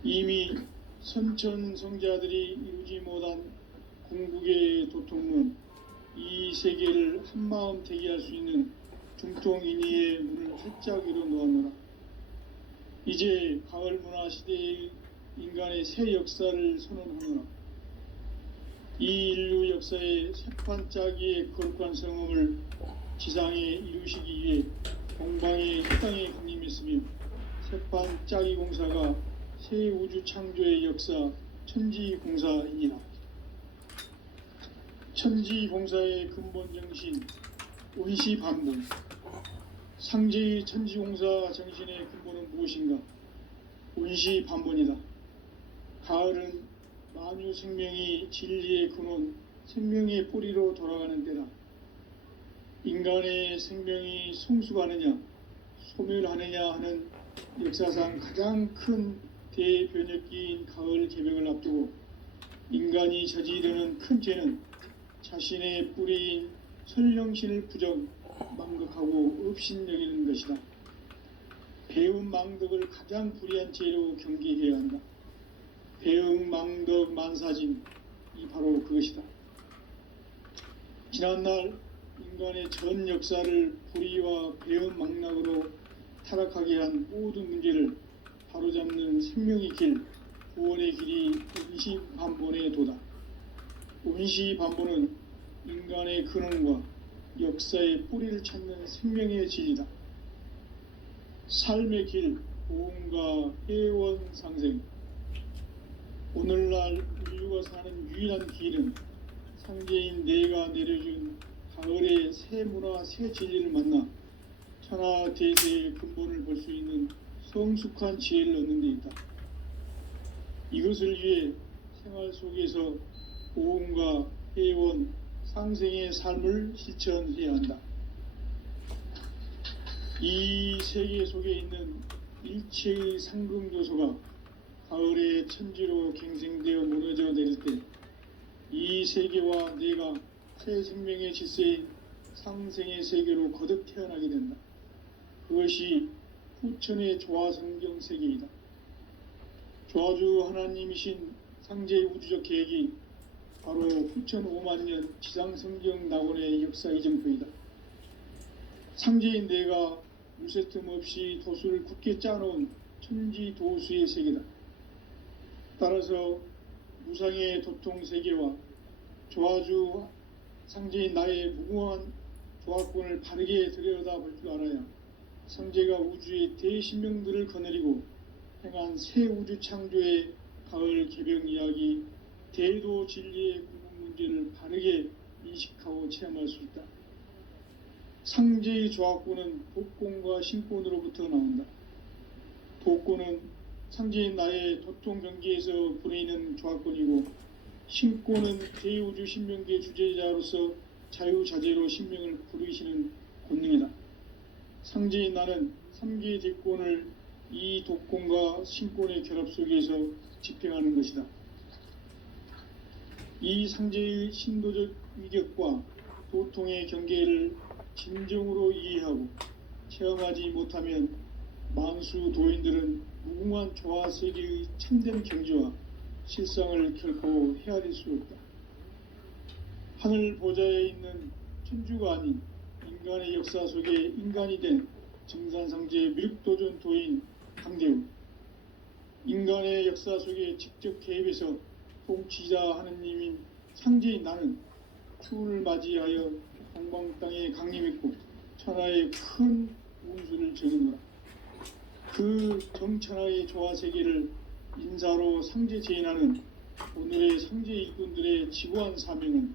이미 선천성자들이 이루지 못한 궁극의 도통은 이 세계를 한마음 대기할 수 있는 중통인의의 문을 활짝 열어 놓았노라. 이제 가을 문화 시대의 인간의 새 역사를 선언하노라. 이 인류 역사의 새판짜기의 거룩한 성음을 지상에 이루시기 위해 동방의 이 땅에 강림했으며 새판짜기 공사가 새 우주 창조의 역사 천지공사이니라. 천지공사의 근본 정신 원시반본. 상제의 천지공사 정신의 근본은 무엇인가? 원시반본이다. 가을은 만유 생명이 진리의 근원, 생명의 뿌리로 돌아가는 때다. 인간의 생명이 성숙하느냐, 소멸하느냐 하는 역사상 가장 큰 대변혁기인 가을 개벽을 앞두고 인간이 저지르는 큰 죄는 자신의 뿌리인 설령신을 부정, 망덕하고 업신여기는 것이다. 배움 망덕을 가장 불의한 죄로 경계해야 한다. 배움 망덕 만사진, 이 바로 그것이다. 지난날 인간의 전 역사를 불의와 배움 망락으로 타락하게 한 모든 문제를 바로잡는 생명의 길, 구원의 길이 원시반본의 도다. 원시반본은 인간의 근원과 역사의 뿌리를 찾는 생명의 진리다. 삶의 길, 보험과 회원 상생. 오늘날 인류가 사는 유일한 길은 상제인 내가 내려준 가을의 새 문화, 새 진리를 만나 천하 대세의 근본을 볼 수 있는 성숙한 지혜를 얻는 데 있다. 이것을 위해 생활 속에서 보험과 회원, 상생의 삶을 실천해야 한다. 이 세계 속에 있는 일체의 상금 요소가 가을의 천지로 갱생되어 무너져 내릴 때 이 세계와 내가 새 생명의 질서인 상생의 세계로 거듭 태어나게 된다. 그것이 후천의 조화성경 세계이다. 조화주 하나님이신 상제의 우주적 계획이 바로 후천 5만년 지상성경 낙원의 역사 이정표이다. 상제인 내가 무쇠틈 없이 도수를 굳게 짜놓은 천지도수의 세계다. 따라서 무상의 도통 세계와 조화주 상제인 나의 무궁한 조화권을 바르게 들여다볼 줄 알아야 상제가 우주의 대신명들을 거느리고 행한 새 우주 창조의 가을 개벽 이야기, 대도 진리의 궁극 문제를 바르게 인식하고 체험할 수 있다. 상제의 조화권은 복권과 신권으로부터 나온다. 복권은 상제인 나의 도통 경계에서 보내는 조화권이고, 신권은 대우주 신명계 주제자로서 자유자재로 신명을 부르시는 권능이다. 상제인 나는 3계 대권을 이 독권과 신권의 결합 속에서 집행하는 것이다. 이 상제의 신도적 위격과 도통의 경계를 진정으로 이해하고 체험하지 못하면 만수 도인들은 무궁한 조화세계의 참된 경지와 실상을 결코 헤아릴 수 없다. 하늘 보좌에 있는 천주가 아닌 인간의 역사 속에 인간이 된 증산상제 미륵도전 도인 강대우, 인간의 역사 속에 직접 개입해서 통치자 하느님인 상제인 나는 추운을 맞이하여 동방 땅에 강림했고 천하의 큰 운수를 전하노라. 그 정천하의 조화세계를 인사로 상제 제인하는 오늘의 상제 일꾼들의 지구한 사명은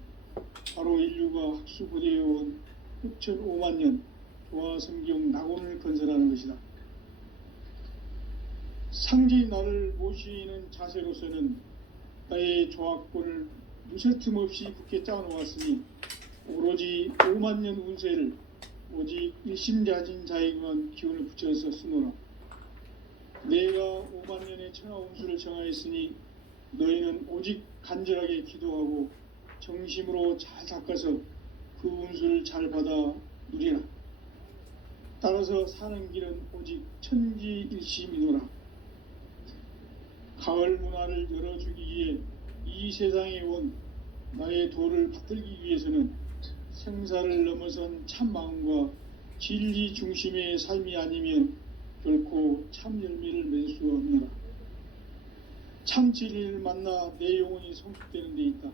바로 인류가 학수고대해온 6,5만 년 조화성경 낙원을 건설하는 것이다. 상제인 나를 모시는 자세로서는 나의 조합권을 무쇠틈 없이 굳게 짜놓았으니 오로지 5만 년 운세를 오직 일심자진 자에게만 기운을 붙여서 쓰노라. 내가 5만 년의 천하 운수를 정하였으니 너희는 오직 간절하게 기도하고 정심으로 잘 닦아서 그 운수를 잘 받아 누리라. 따라서 사는 길은 오직 천지일심이노라. 가을 문화를 열어주기 위해 이 세상에 온 나의 도를 받들기 위해서는 생사를 넘어선 참 마음과 진리 중심의 삶이 아니면 결코 참 열매를 맺을 수 없노라. 참 진리를 만나 내 영혼이 성숙되는 데 있다.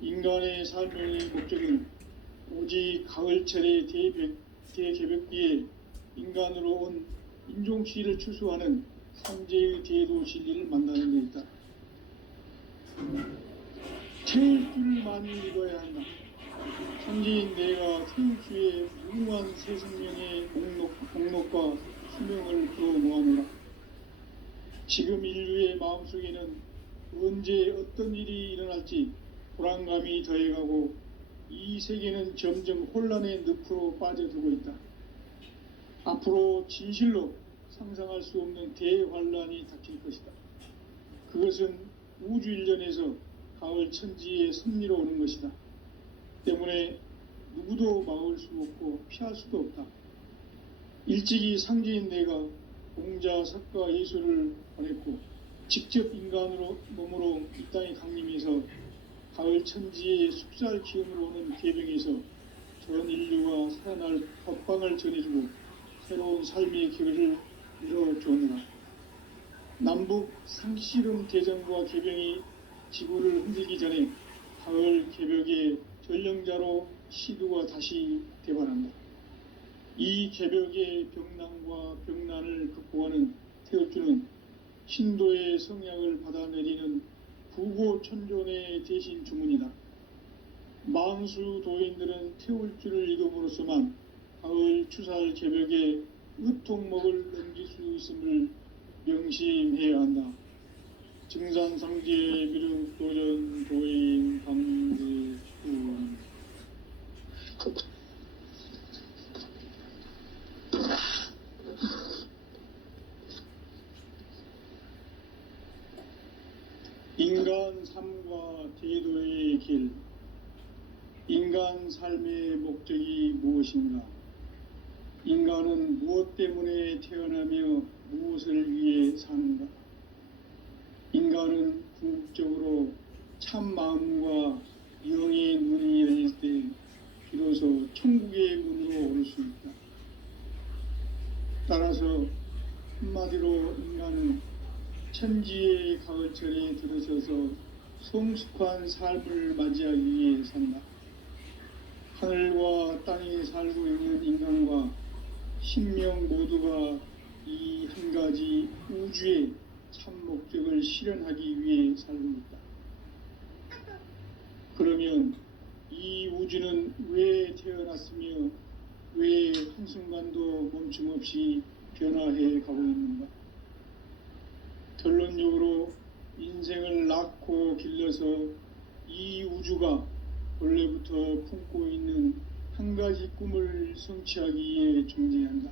인간의 삶의 목적은 오직 가을철의 대개벽기에 인간으로 온 인종씨를 추수하는 상제의 대도 진리를 만나는 데 있다. 태울 줄을 많이 읽어야 한다. 상제인 내가 태울 주의 무궁한 새 생명의 목록과 수명을 풀어 모아노라. 지금 인류의 마음속에는 언제 어떤 일이 일어날지 불안감이 더해가고 이 세계는 점점 혼란의 늪으로 빠져들고 있다. 앞으로 진실로 상상할 수 없는 대환란이 닥칠 것이다. 그것은 우주 일련에서 가을 천지의 섭리로 오는 것이다. 때문에 누구도 막을 수 없고 피할 수도 없다. 일찍이 상제인 내가 공자, 석가, 예수를 보냈고 직접 인간으로 몸으로 이 땅에 강림해서 가을 천지의 숙살 기운으로 오는 계병에서 전 인류가 살아날 법방을 전해주고 새로운 삶의 기회를 이뤄주었느라. 남북 상씨름 대전과 개병이 지구를 흔들기 전에 가을 개벽의 전령자로 시두가 다시 대발한다. 이 개벽의 병난과 병난을 극복하는 태울주는 신도의 성약을 받아내리는 부고천존의 대신 주문이다. 만수 도인들은 태울주를 읽음으로써만 가을 추살 개벽에 으통목을 넘길 수 있음을 명심해야 한다. 증산상제 미륵도전 도인 강대우. 인간 삶과 제도의 길. 인간 삶의 목적이 무엇인가? 인간은 무엇 때문에 태어나며 무엇을 위해 사는가? 인간은 궁극적으로 참 마음과 영의 문이 열릴 때 비로소 천국의 문으로 올 수 있다. 따라서 한마디로 인간은 천지의 가을철에 들어서서 성숙한 삶을 맞이하기 위해 산다. 하늘과 땅에 살고 있는 인간과 신명 모두가 이 한 가지 우주의 참 목적을 실현하기 위해 살고 있다. 그러면 이 우주는 왜 태어났으며 왜 한순간도 멈춤없이 변화해 가고 있는가? 결론적으로 인생을 낳고 길러서 이 우주가 원래부터 품고 있는 한 가지 꿈을 성취하기 위해 존재한다.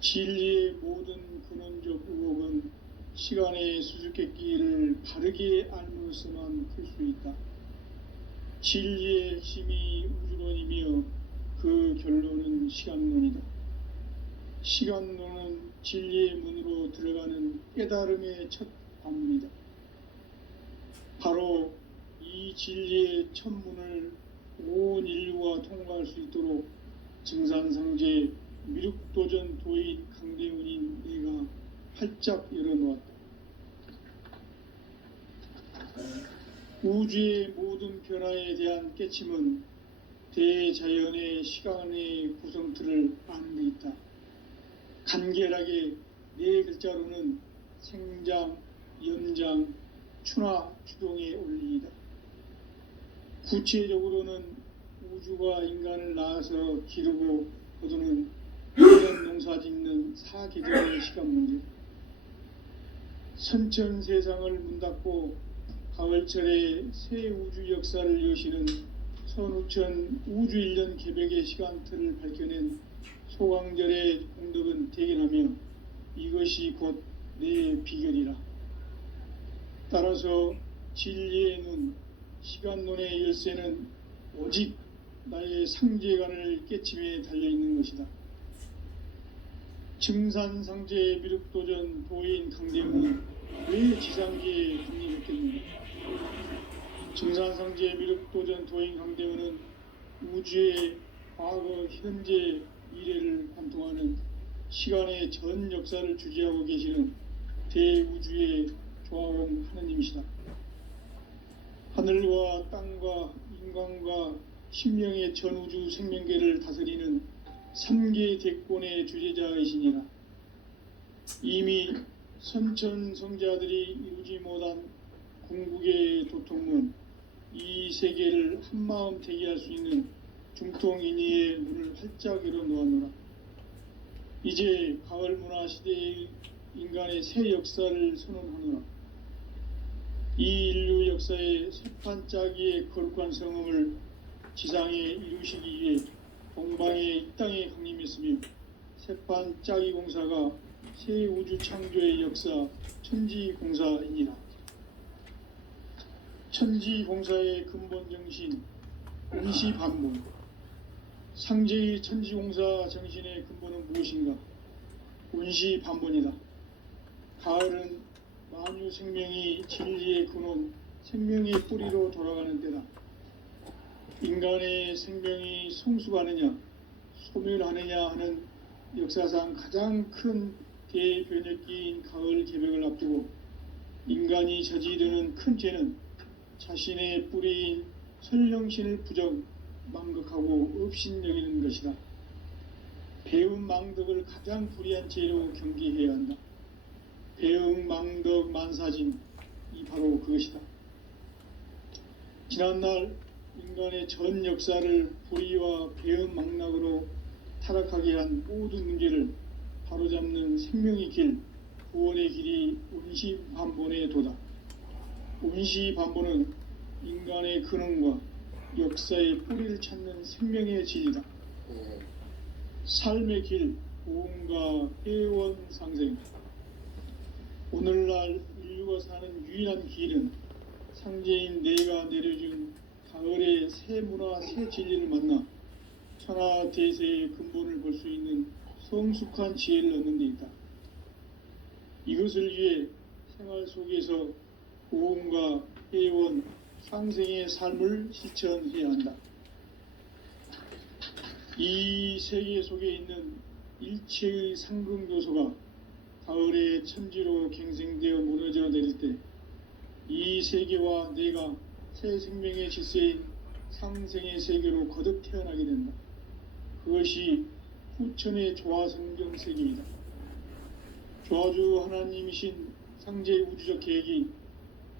진리의 모든 근원적 의혹은 시간의 수수께끼를 바르게 알므로서만 풀 수 있다. 진리의 핵심이 우주론이며 그 결론은 시간론이다. 시간론은 진리의 문으로 들어가는 깨달음의 첫 관문이다. 바로 이 진리의 첫 문을 온 인류가 통과할 수 있도록 증산상제 미륵도전 도인 강대훈인 내가 활짝 열어놓았다. 우주의 모든 변화에 대한 깨침은 대자연의 시간의 구성틀을 아는 데 있다. 간결하게 네 글자로는 생장, 연장, 추나 추동의 원리이다. 구체적으로는 우주가 인간을 낳아서 기르고 거두는 인간 농사 짓는 사계절의 시간 문제, 선천 세상을 문 닫고 가을철에 새 우주 역사를 여시는 선우천 우주 1년 개벽의 시간틀을 밝혀낸 소강절의 공덕은 대견하며 이것이 곧 내 비결이라. 따라서 진리의 눈, 시간론의 열쇠는 오직 나의 상제관을 깨침에 달려있는 것이다. 증산상제 미륵도전 도인 강대훈은 왜 지상계에 군림했겠는가? 증산상제 미륵도전 도인 강대훈은 우주의 과거, 현재, 미래를 관통하는 시간의 전 역사를 주재하고 계시는 대우주의 조화원 하느님이시다. 하늘과 땅과 인간과 신명의 전우주 생명계를 다스리는 3계 대권의 주재자이시니라. 이미 선천성자들이 이루지 못한 궁극의 도통문, 이 세계를 한마음 대기할 수 있는 중통인의의 문을 활짝 열어놓았노라. 이제 가을 문화 시대의 인간의 새 역사를 선언하노라. 이 인류 역사의 세판짜기의 거룩한 성음을 지상에 이루시기 위해 동방의 이 땅에 강림했으며 세판짜기 공사가 새 우주 창조의 역사 천지공사이니라. 천지공사의 근본 정신 운시반본, 상제의 천지공사 정신의 근본은 무엇인가? 운시반본이다. 가을은 만유 생명이 진리의 근원, 생명의 뿌리로 돌아가는 때다. 인간의 생명이 성숙하느냐, 소멸하느냐 하는 역사상 가장 큰 대변혁기인 가을 개벽을 앞두고 인간이 저지르는 큰 죄는 자신의 뿌리인 설령신을 부정, 망극하고 업신여기는 것이다. 배움 망덕을 가장 불의한 죄로 경계해야 한다. 배움 망덕 만사진, 이 바로 그것이다. 지난날 인간의 전 역사를 불의와 배움 망락으로 타락하게 한 모든 문제를 바로잡는 생명의 길, 구원의 길이 운시반본의 도다. 운시반본은 인간의 근원과 역사의 뿌리를 찾는 생명의 진리다. 삶의 길, 고음과 회원 상생. 오늘날 인류가 사는 유일한 길은 상제인 내가 내려준 가을의 새 문화, 새 진리를 만나 천하 대세의 근본을 볼 수 있는 성숙한 지혜를 얻는 데 있다. 이것을 위해 생활 속에서 고음과 회원, 상생의 삶을 실천해야 한다. 이 세계 속에 있는 일체의 상금 요소가 가을의 천지로 갱생되어 무너져 내릴 때 이 세계와 내가 새 생명의 질서인 상생의 세계로 거듭 태어나게 된다. 그것이 후천의 조화성경 세계이다. 조화주 하나님이신 상제의 우주적 계획이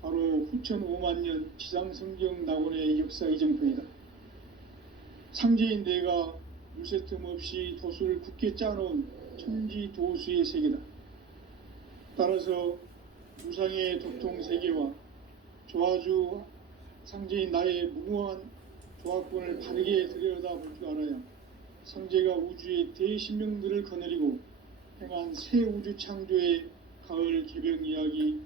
바로 후천 5만년 지상성경 낙원의 역사 이정표이다. 상제인 내가 물새 틈 없이 도수를 굳게 짜놓은 천지 도수의 세계다. 따라서 무상의 도통 세계와 조화주 상제인 나의 무궁한 조화권을 바르게 들여다볼 줄 알아야 상제가 우주의 대신명들을 거느리고 행한 새 우주 창조의 가을 개벽 이야기,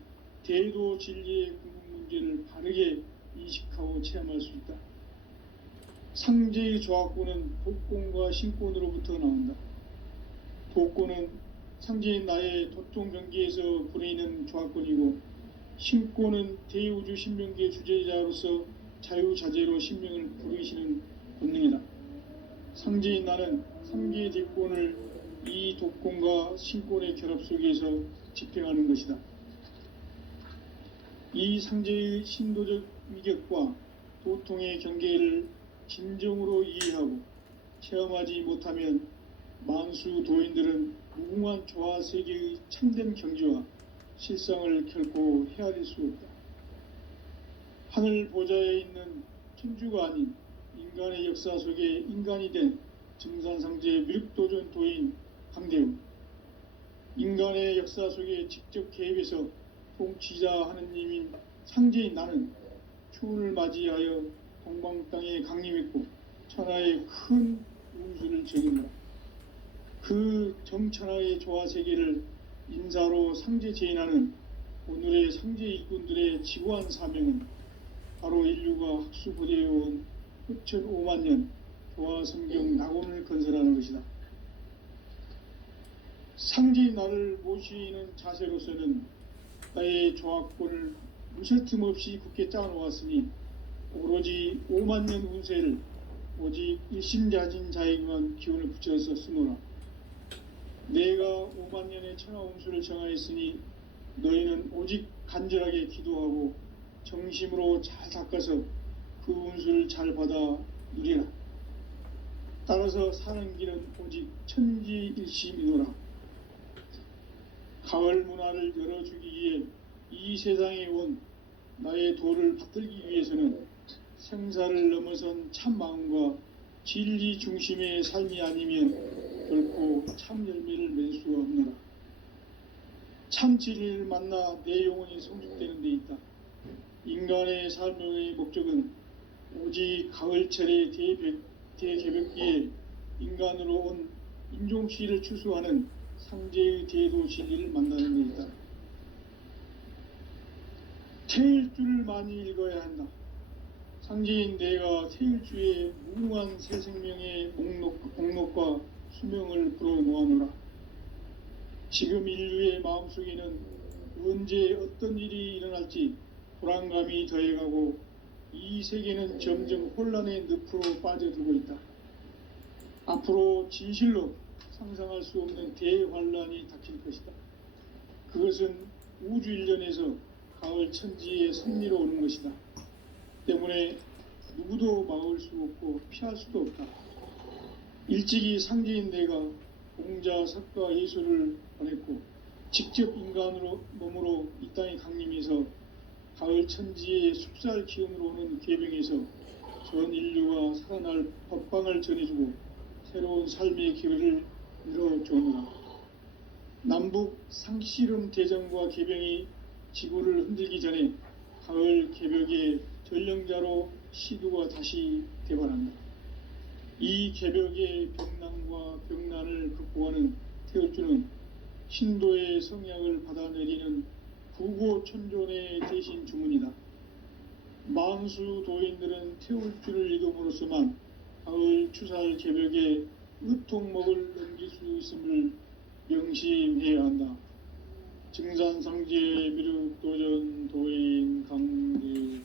대도 진리의 궁극 문제를 바르게 인식하고 체험할 수 있다. 상제의 조합구는 독곤과 신곤으로부터 나온다. 독곤은 상제인 나의 도통 경기에서 부르이는 조합권이고, 신곤은 대우주 신명기의 주제자로서 자유자재로 신명을 부르시는 본능이다. 상제인 나는 상계의 대권을 이 독곤과 신곤의 결합 속에서 집행하는 것이다. 이 상제의 신도적 위격과 도통의 경계를 진정으로 이해하고 체험하지 못하면 만수 도인들은 무궁한 조화 세계의 참된 경지와 실상을 결코 헤아릴 수 없다. 하늘 보좌에 있는 천주가 아닌 인간의 역사 속에 인간이 된 증산상제의 미륵도전 도인 강대우, 인간의 역사 속에 직접 개입해서 통치자 하느님인 상제인 나는 추운을 맞이하여 동방 땅에 강림했고 천하의 큰 운수를 정인다. 그 정천하의 조화 세계를 인사로 상제 제인하는 오늘의 상제 일꾼들의 지고한 사명은 바로 인류가 학수고대해온 후천 5만 년 조화 성경 낙원을 건설하는 것이다. 상제인 나를 모시는 자세로서는 나의 조합권을 무설틈 없이 굳게 짜놓았으니 오로지 5만 년 운세를 오직 일심자진 자에게만 기운을 붙여서 쓰노라. 내가 5만 년의 천하 운수를 정하였으니 너희는 오직 간절하게 기도하고 정심으로 잘 닦아서 그 운수를 잘 받아 누리라. 따라서 사는 길은 오직 천지일심이노라. 가을 문화를 열어주기 위해 이 세상에 온 나의 도를 받들기 위해서는 생사를 넘어선 참 마음과 진리 중심의 삶이 아니면 결코 참 열매를 맺을 수가 없노라. 참 진리를 만나 내 영혼이 성숙되는 데 있다. 인간의 삶의 목적은 오직 가을철의 대개벽기에 인간으로 온 인종시를 추수하는 상제의 대도 진리를 만나는 데 있다. 태일주를 많이 읽어야 한다. 상제인 내가 태일주의 무궁한 새 생명의 목록과 수명을 불어모아노라. 지금 인류의 마음속에는 언제 어떤 일이 일어날지 불안감이 더해가고 이 세계는 점점 혼란의 늪으로 빠져들고 있다. 앞으로 진실로 상상할 수 없는 대환란이 닥칠 것이다. 그것은 우주 일련에서 가을 천지의 섭리로 오는 것이다. 때문에 누구도 막을 수 없고 피할 수도 없다. 일찍이 상제인 내가 공자, 석가, 예수를 보냈고 직접 인간으로 몸으로 이 땅에 강림해서 가을 천지의 숙살 기운으로 오는 계병에서 전 인류가 살아날 법방을 전해주고 새로운 삶의 기회를 열어주노라. 남북 상씨름 대전과 계병이 지구를 흔들기 전에 가을 개벽의 전령자로 시두가 다시 대발한다. 이 개벽의 병난과 병난을 극복하는 태울주는 신도의 성약을 받아내리는 구고천존의 대신 주문이다. 만수 도인들은 태울주를 이름으로서만 가을 추살 개벽의 의통목을 넘길 수 있음을 명심해야 한다. 증산상제 미륵도전 도인 강대우.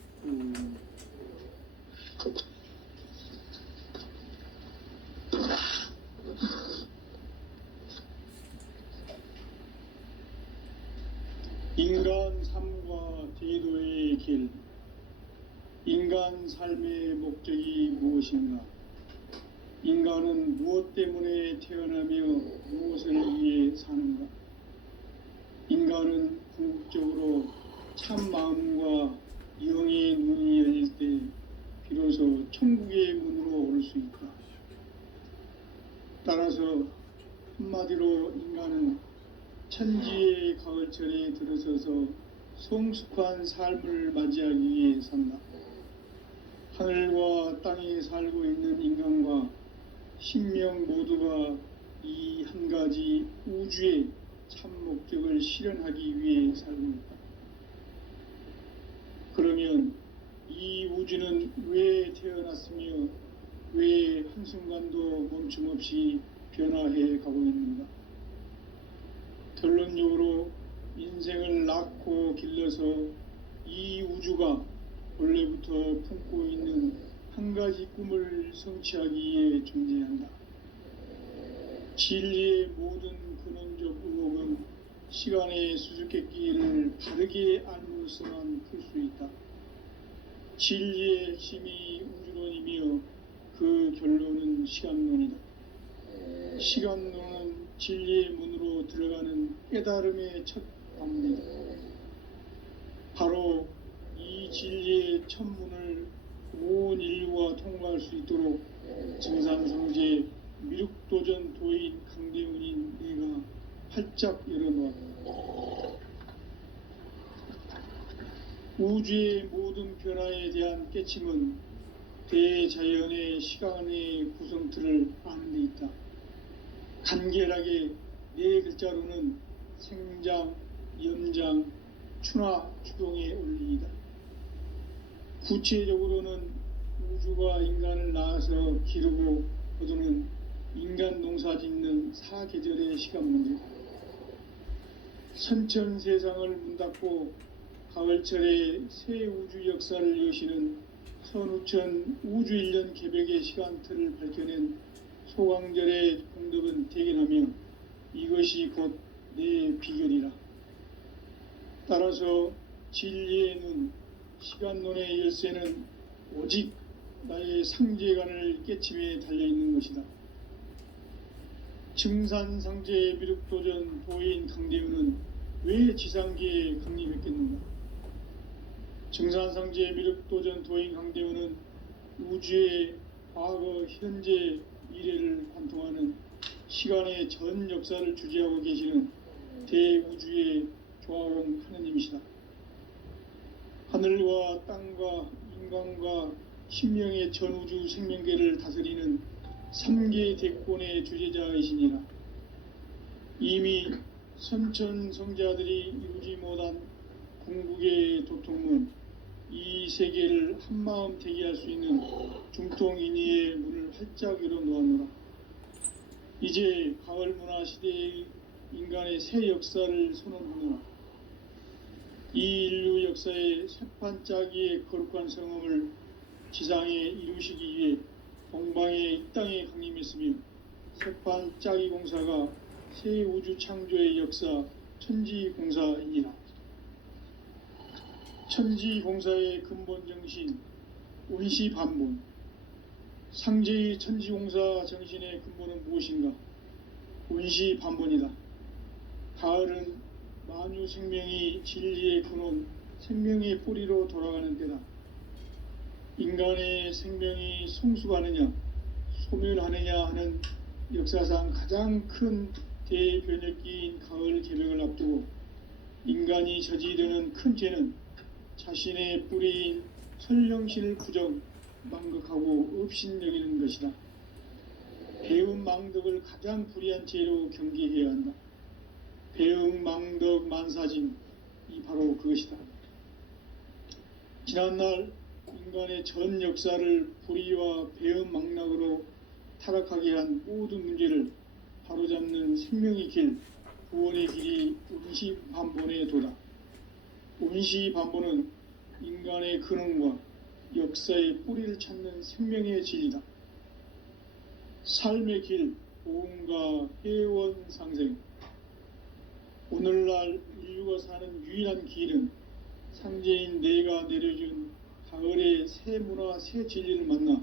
인간 삶과 제도의 길. 인간 삶의 목적이 무엇인가? 인간은 무엇 때문에 태어나며 무엇을 위해 사는가? 인간은 궁극적으로 참 마음과 영의 눈이 열릴 때 비로소 천국의 문으로 오를 수 있다. 따라서 한마디로 인간은 천지의 가을철에 들어서서 성숙한 삶을 맞이하기 위해 산다. 하늘과 땅에 살고 있는 인간과 신명 모두가 이 한 가지 우주의 참 목적을 실현하기 위해 살고 있다. 그러면 이 우주는 왜 태어났으며 왜 한순간도 멈춤없이 변화해 가고 있는가? 결론적으로 인생을 낳고 길러서 이 우주가 원래부터 품고 있는 한 가지 꿈을 성취하기 위해 존재한다. 진리의 모든 근원적 의혹은 시간의 수수께끼를 바르게 알므로서만 풀 수 있다. 진리의 핵심이 우주론이며 그 결론은 시간론이다. 시간론은 진리의 문으로 들어가는 깨달음의 첫 방문이다. 바로 이 진리의 첫 문을 온 인류가 통과할 수 있도록 증산성제 미륵도전 도인 강대훈인 내가 활짝 열어놓았다. 우주의 모든 변화에 대한 깨침은 대자연의 시간의 구성틀을 아는 데 있다. 간결하게 네 글자로는 생장, 연장, 추나 추동의 원리이다. 구체적으로는 우주가 인간을 낳아서 기르고 거두는 인간 농사 짓는 사계절의 시간 문제. 선천 세상을 문 닫고 가을철에 새 우주 역사를 여시는 선우천 우주 1년 개벽의 시간틀을 밝혀낸 소강절의 공덕은 대견하며 이것이 곧 내 비결이라. 따라서 진리의 눈, 시간론의 열쇠는 오직 나의 상제관을 깨침에 달려있는 것이다. 증산상제 미륵도전 도인 강대훈은 왜 지상계에 강림했겠는가? 증산상제 미륵도전 도인 강대훈은 우주의 과거, 현재, 미래를 관통하는 시간의 전 역사를 주재하고 계시는 대우주의 조화원 하느님이시다. 하늘과 땅과 인간과 신명의 전우주 생명계를 다스리는 3계 대권의 주재자이시니라. 이미 선천성자들이 이루지 못한 궁극의 도통문, 이 세계를 한마음 대기할 수 있는 중통인의의 문을 활짝 열어놓았노라. 이제 가을 문화 시대의 인간의 새 역사를 선언하노라. 이 인류 역사의 새판짜기의 거룩한 성음을 지상에 이루시기 위해 동방의 이 땅에 강림했으며 새판짜기 공사가 새 우주 창조의 역사 천지공사이니라. 천지공사의 근본 정신 운시반본. 상제의 천지공사 정신의 근본은 무엇인가? 운시반본이다. 가을은 만유 생명이 진리의 근원, 생명의 뿌리로 돌아가는 때다. 인간의 생명이 성숙하느냐, 소멸하느냐 하는 역사상 가장 큰 대변혁기인 가을 개벽을 앞두고 인간이 저지르는 큰 죄는 자신의 뿌리인 설령신을 부정, 망극하고 업신여기는 것이다. 배움 망덕을 가장 불의한 죄로 경계해야 한다. 배움 망덕 만사진, 이 바로 그것이다. 지난날 인간의 전 역사를 불의와 배움 망락으로 타락하게 한 모든 문제를 바로잡는 생명의 길, 구원의 길이 운시반본의 도다. 운시반본은 인간의 근원과 역사의 뿌리를 찾는 생명의 진리다. 삶의 길, 보험과 회원 상생. 오늘날 인류가 사는 유일한 길은 상제인 내가 내려준 가을의 새 문화, 새 진리를 만나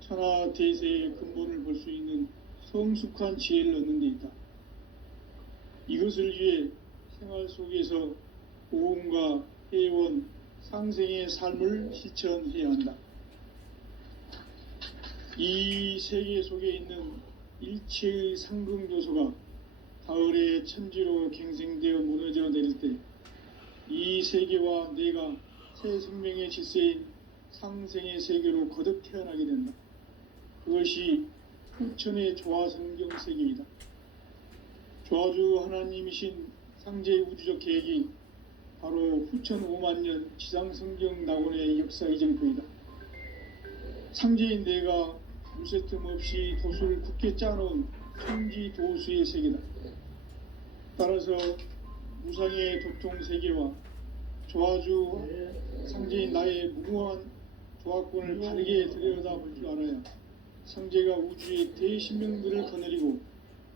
천하 대세의 근본을 볼 수 있는 성숙한 지혜를 얻는 데 있다. 이것을 위해 생활 속에서 보험과 회원, 상생의 삶을 실천해야 한다. 이 세계 속에 있는 일체의 상금 요소가 가을의 천지로 갱생되어 무너져 내릴 때 이 세계와 내가 새 생명의 질서인 상생의 세계로 거듭 태어나게 된다. 그것이 후천의 조화성경 세계이다. 조화주 하나님이신 상제의 우주적 계획이 바로 후천 5만년 지상성경 낙원의 역사 이정표이다. 상제인 내가 무쇠틈 없이 도수를 굳게 짜놓은 천지 도수의 세계다. 따라서 무상의 도통 세계와 조화주 상제인 나의 무궁한 조합권을 바르게 들여다볼 줄 알아야 상제가 우주의 대신명들을 거느리고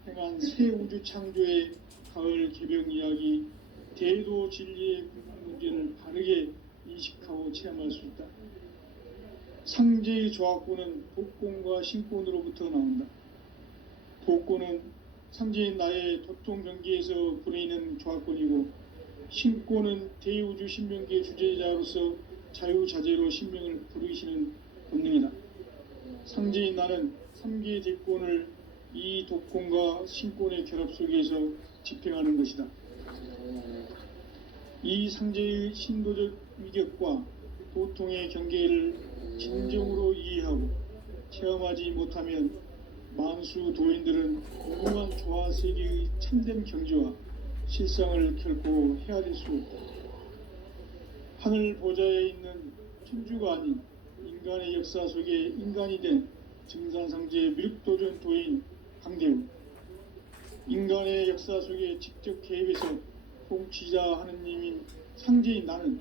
행한 새 우주 창조의 가을 개벽 이야기 대도 진리의 문제를 바르게 인식하고 체험할 수 있다. 상제의 조합권은 복권과 신권으로부터 나온다. 복권은 상제인 나의 도통 경계에서 부리는 조합권이고, 신권은 대우주 신명기의 주제자로서 자유자재로 신명을 부르시는 본능이다. 상제인 나는 3개의 대권을 이 독권과 신권의 결합 속에서 집행하는 것이다. 이 상제의 신도적 위격과 도통의 경계를 진정으로 이해하고 체험하지 못하면 만수 도인들은 무궁한 조화 세계의 참된 경지와 실상을 결코 헤아릴 수 없다. 하늘 보좌에 있는 천주가 아닌 인간의 역사 속에 인간이 된 증산상제 미륵도전 도인 강대우, 인간의 역사 속에 직접 개입해서 통치자 하느님인 상제인 나는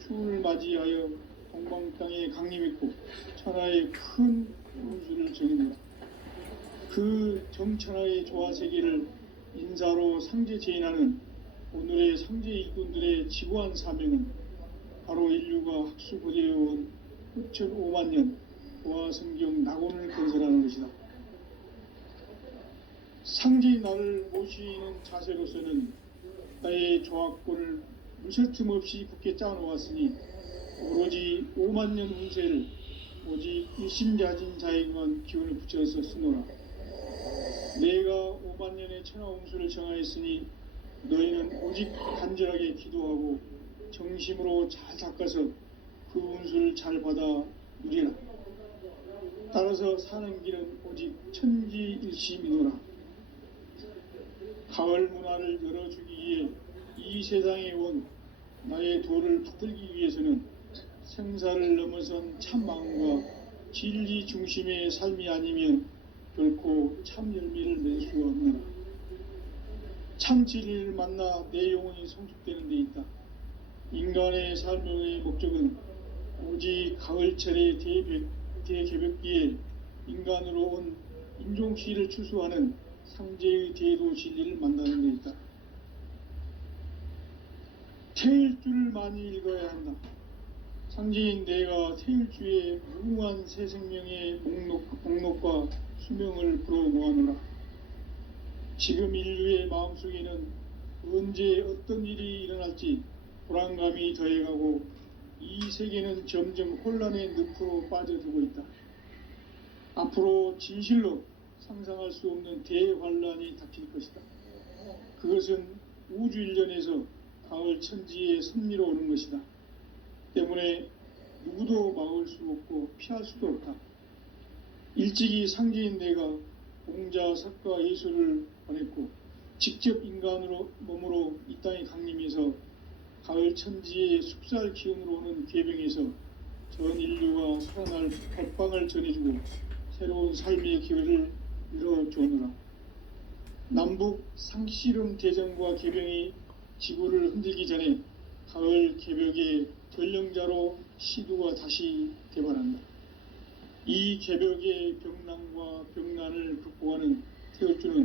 추운을 맞이하여 동방 땅에 강림했고 천하의 큰 운수를 정했노라. 그 정천하의 조화세계를 인사로 상제 제인하는 오늘의 상제 일꾼들의 지구한 사명은 바로 인류가 학수고대해온 5,500만 년 조화성경 낙원을 건설하는 것이다. 상제인 나를 모시는 자세로서는 나의 조합권을 무쇠틈 없이 굳게 짜놓았으니 오로지 5만 년 운세를 오직 일심자진 자에게만 기운을 붙여서 쓰노라. 내가 5만 년의 천하운수를 정하였으니 너희는 오직 간절하게 기도하고 정심으로 잘 닦아서 그 운수를 잘 받아 누리라. 따라서 사는 길은 오직 천지일심이노라. 가을 문화를 열어주기 위해 이 세상에 온 나의 도를 붙들기 위해서는 생사를 넘어선 참 마음과 진리 중심의 삶이 아니면 결코 참 열매를 낼 수가 없노라. 참 진리를 만나 내 영혼이 성숙되는 데 있다. 인간의 삶의 목적은 오직 가을철의 대개벽기에 인간으로 온 인종시를 추수하는 상제의 대도 진리를 만나는 데 있다. 태일주를 많이 읽어야 한다. 상제인 내가 태일주의 무궁한 새 생명의 목록과 수명을 불어모아노라. 지금 인류의 마음속에는 언제 어떤 일이 일어날지 불안감이 더해가고 이 세계는 점점 혼란의 늪으로 빠져들고 있다. 앞으로 진실로 상상할 수 없는 대환란이 닥칠 것이다. 그것은 우주 일련에서 가을 천지의 섭리로 오는 것이다. 때문에 누구도 막을 수 없고 피할 수도 없다. 일찍이 상제인 내가 공자, 석가, 예수를 보냈고 직접 인간으로 몸으로 이 땅에 강림해서 가을 천지의 숲살 기운으로 오는 계병에서 전 인류가 살아날 법방을 전해주고 새로운 삶의 기회를 이뤄주느라. 남북 상씨름 대전과 계병이 지구를 흔들기 전에 가을 개벽의 전령자로 시두가 다시 개발한다. 이 개벽의 병난과 병난을 극복하는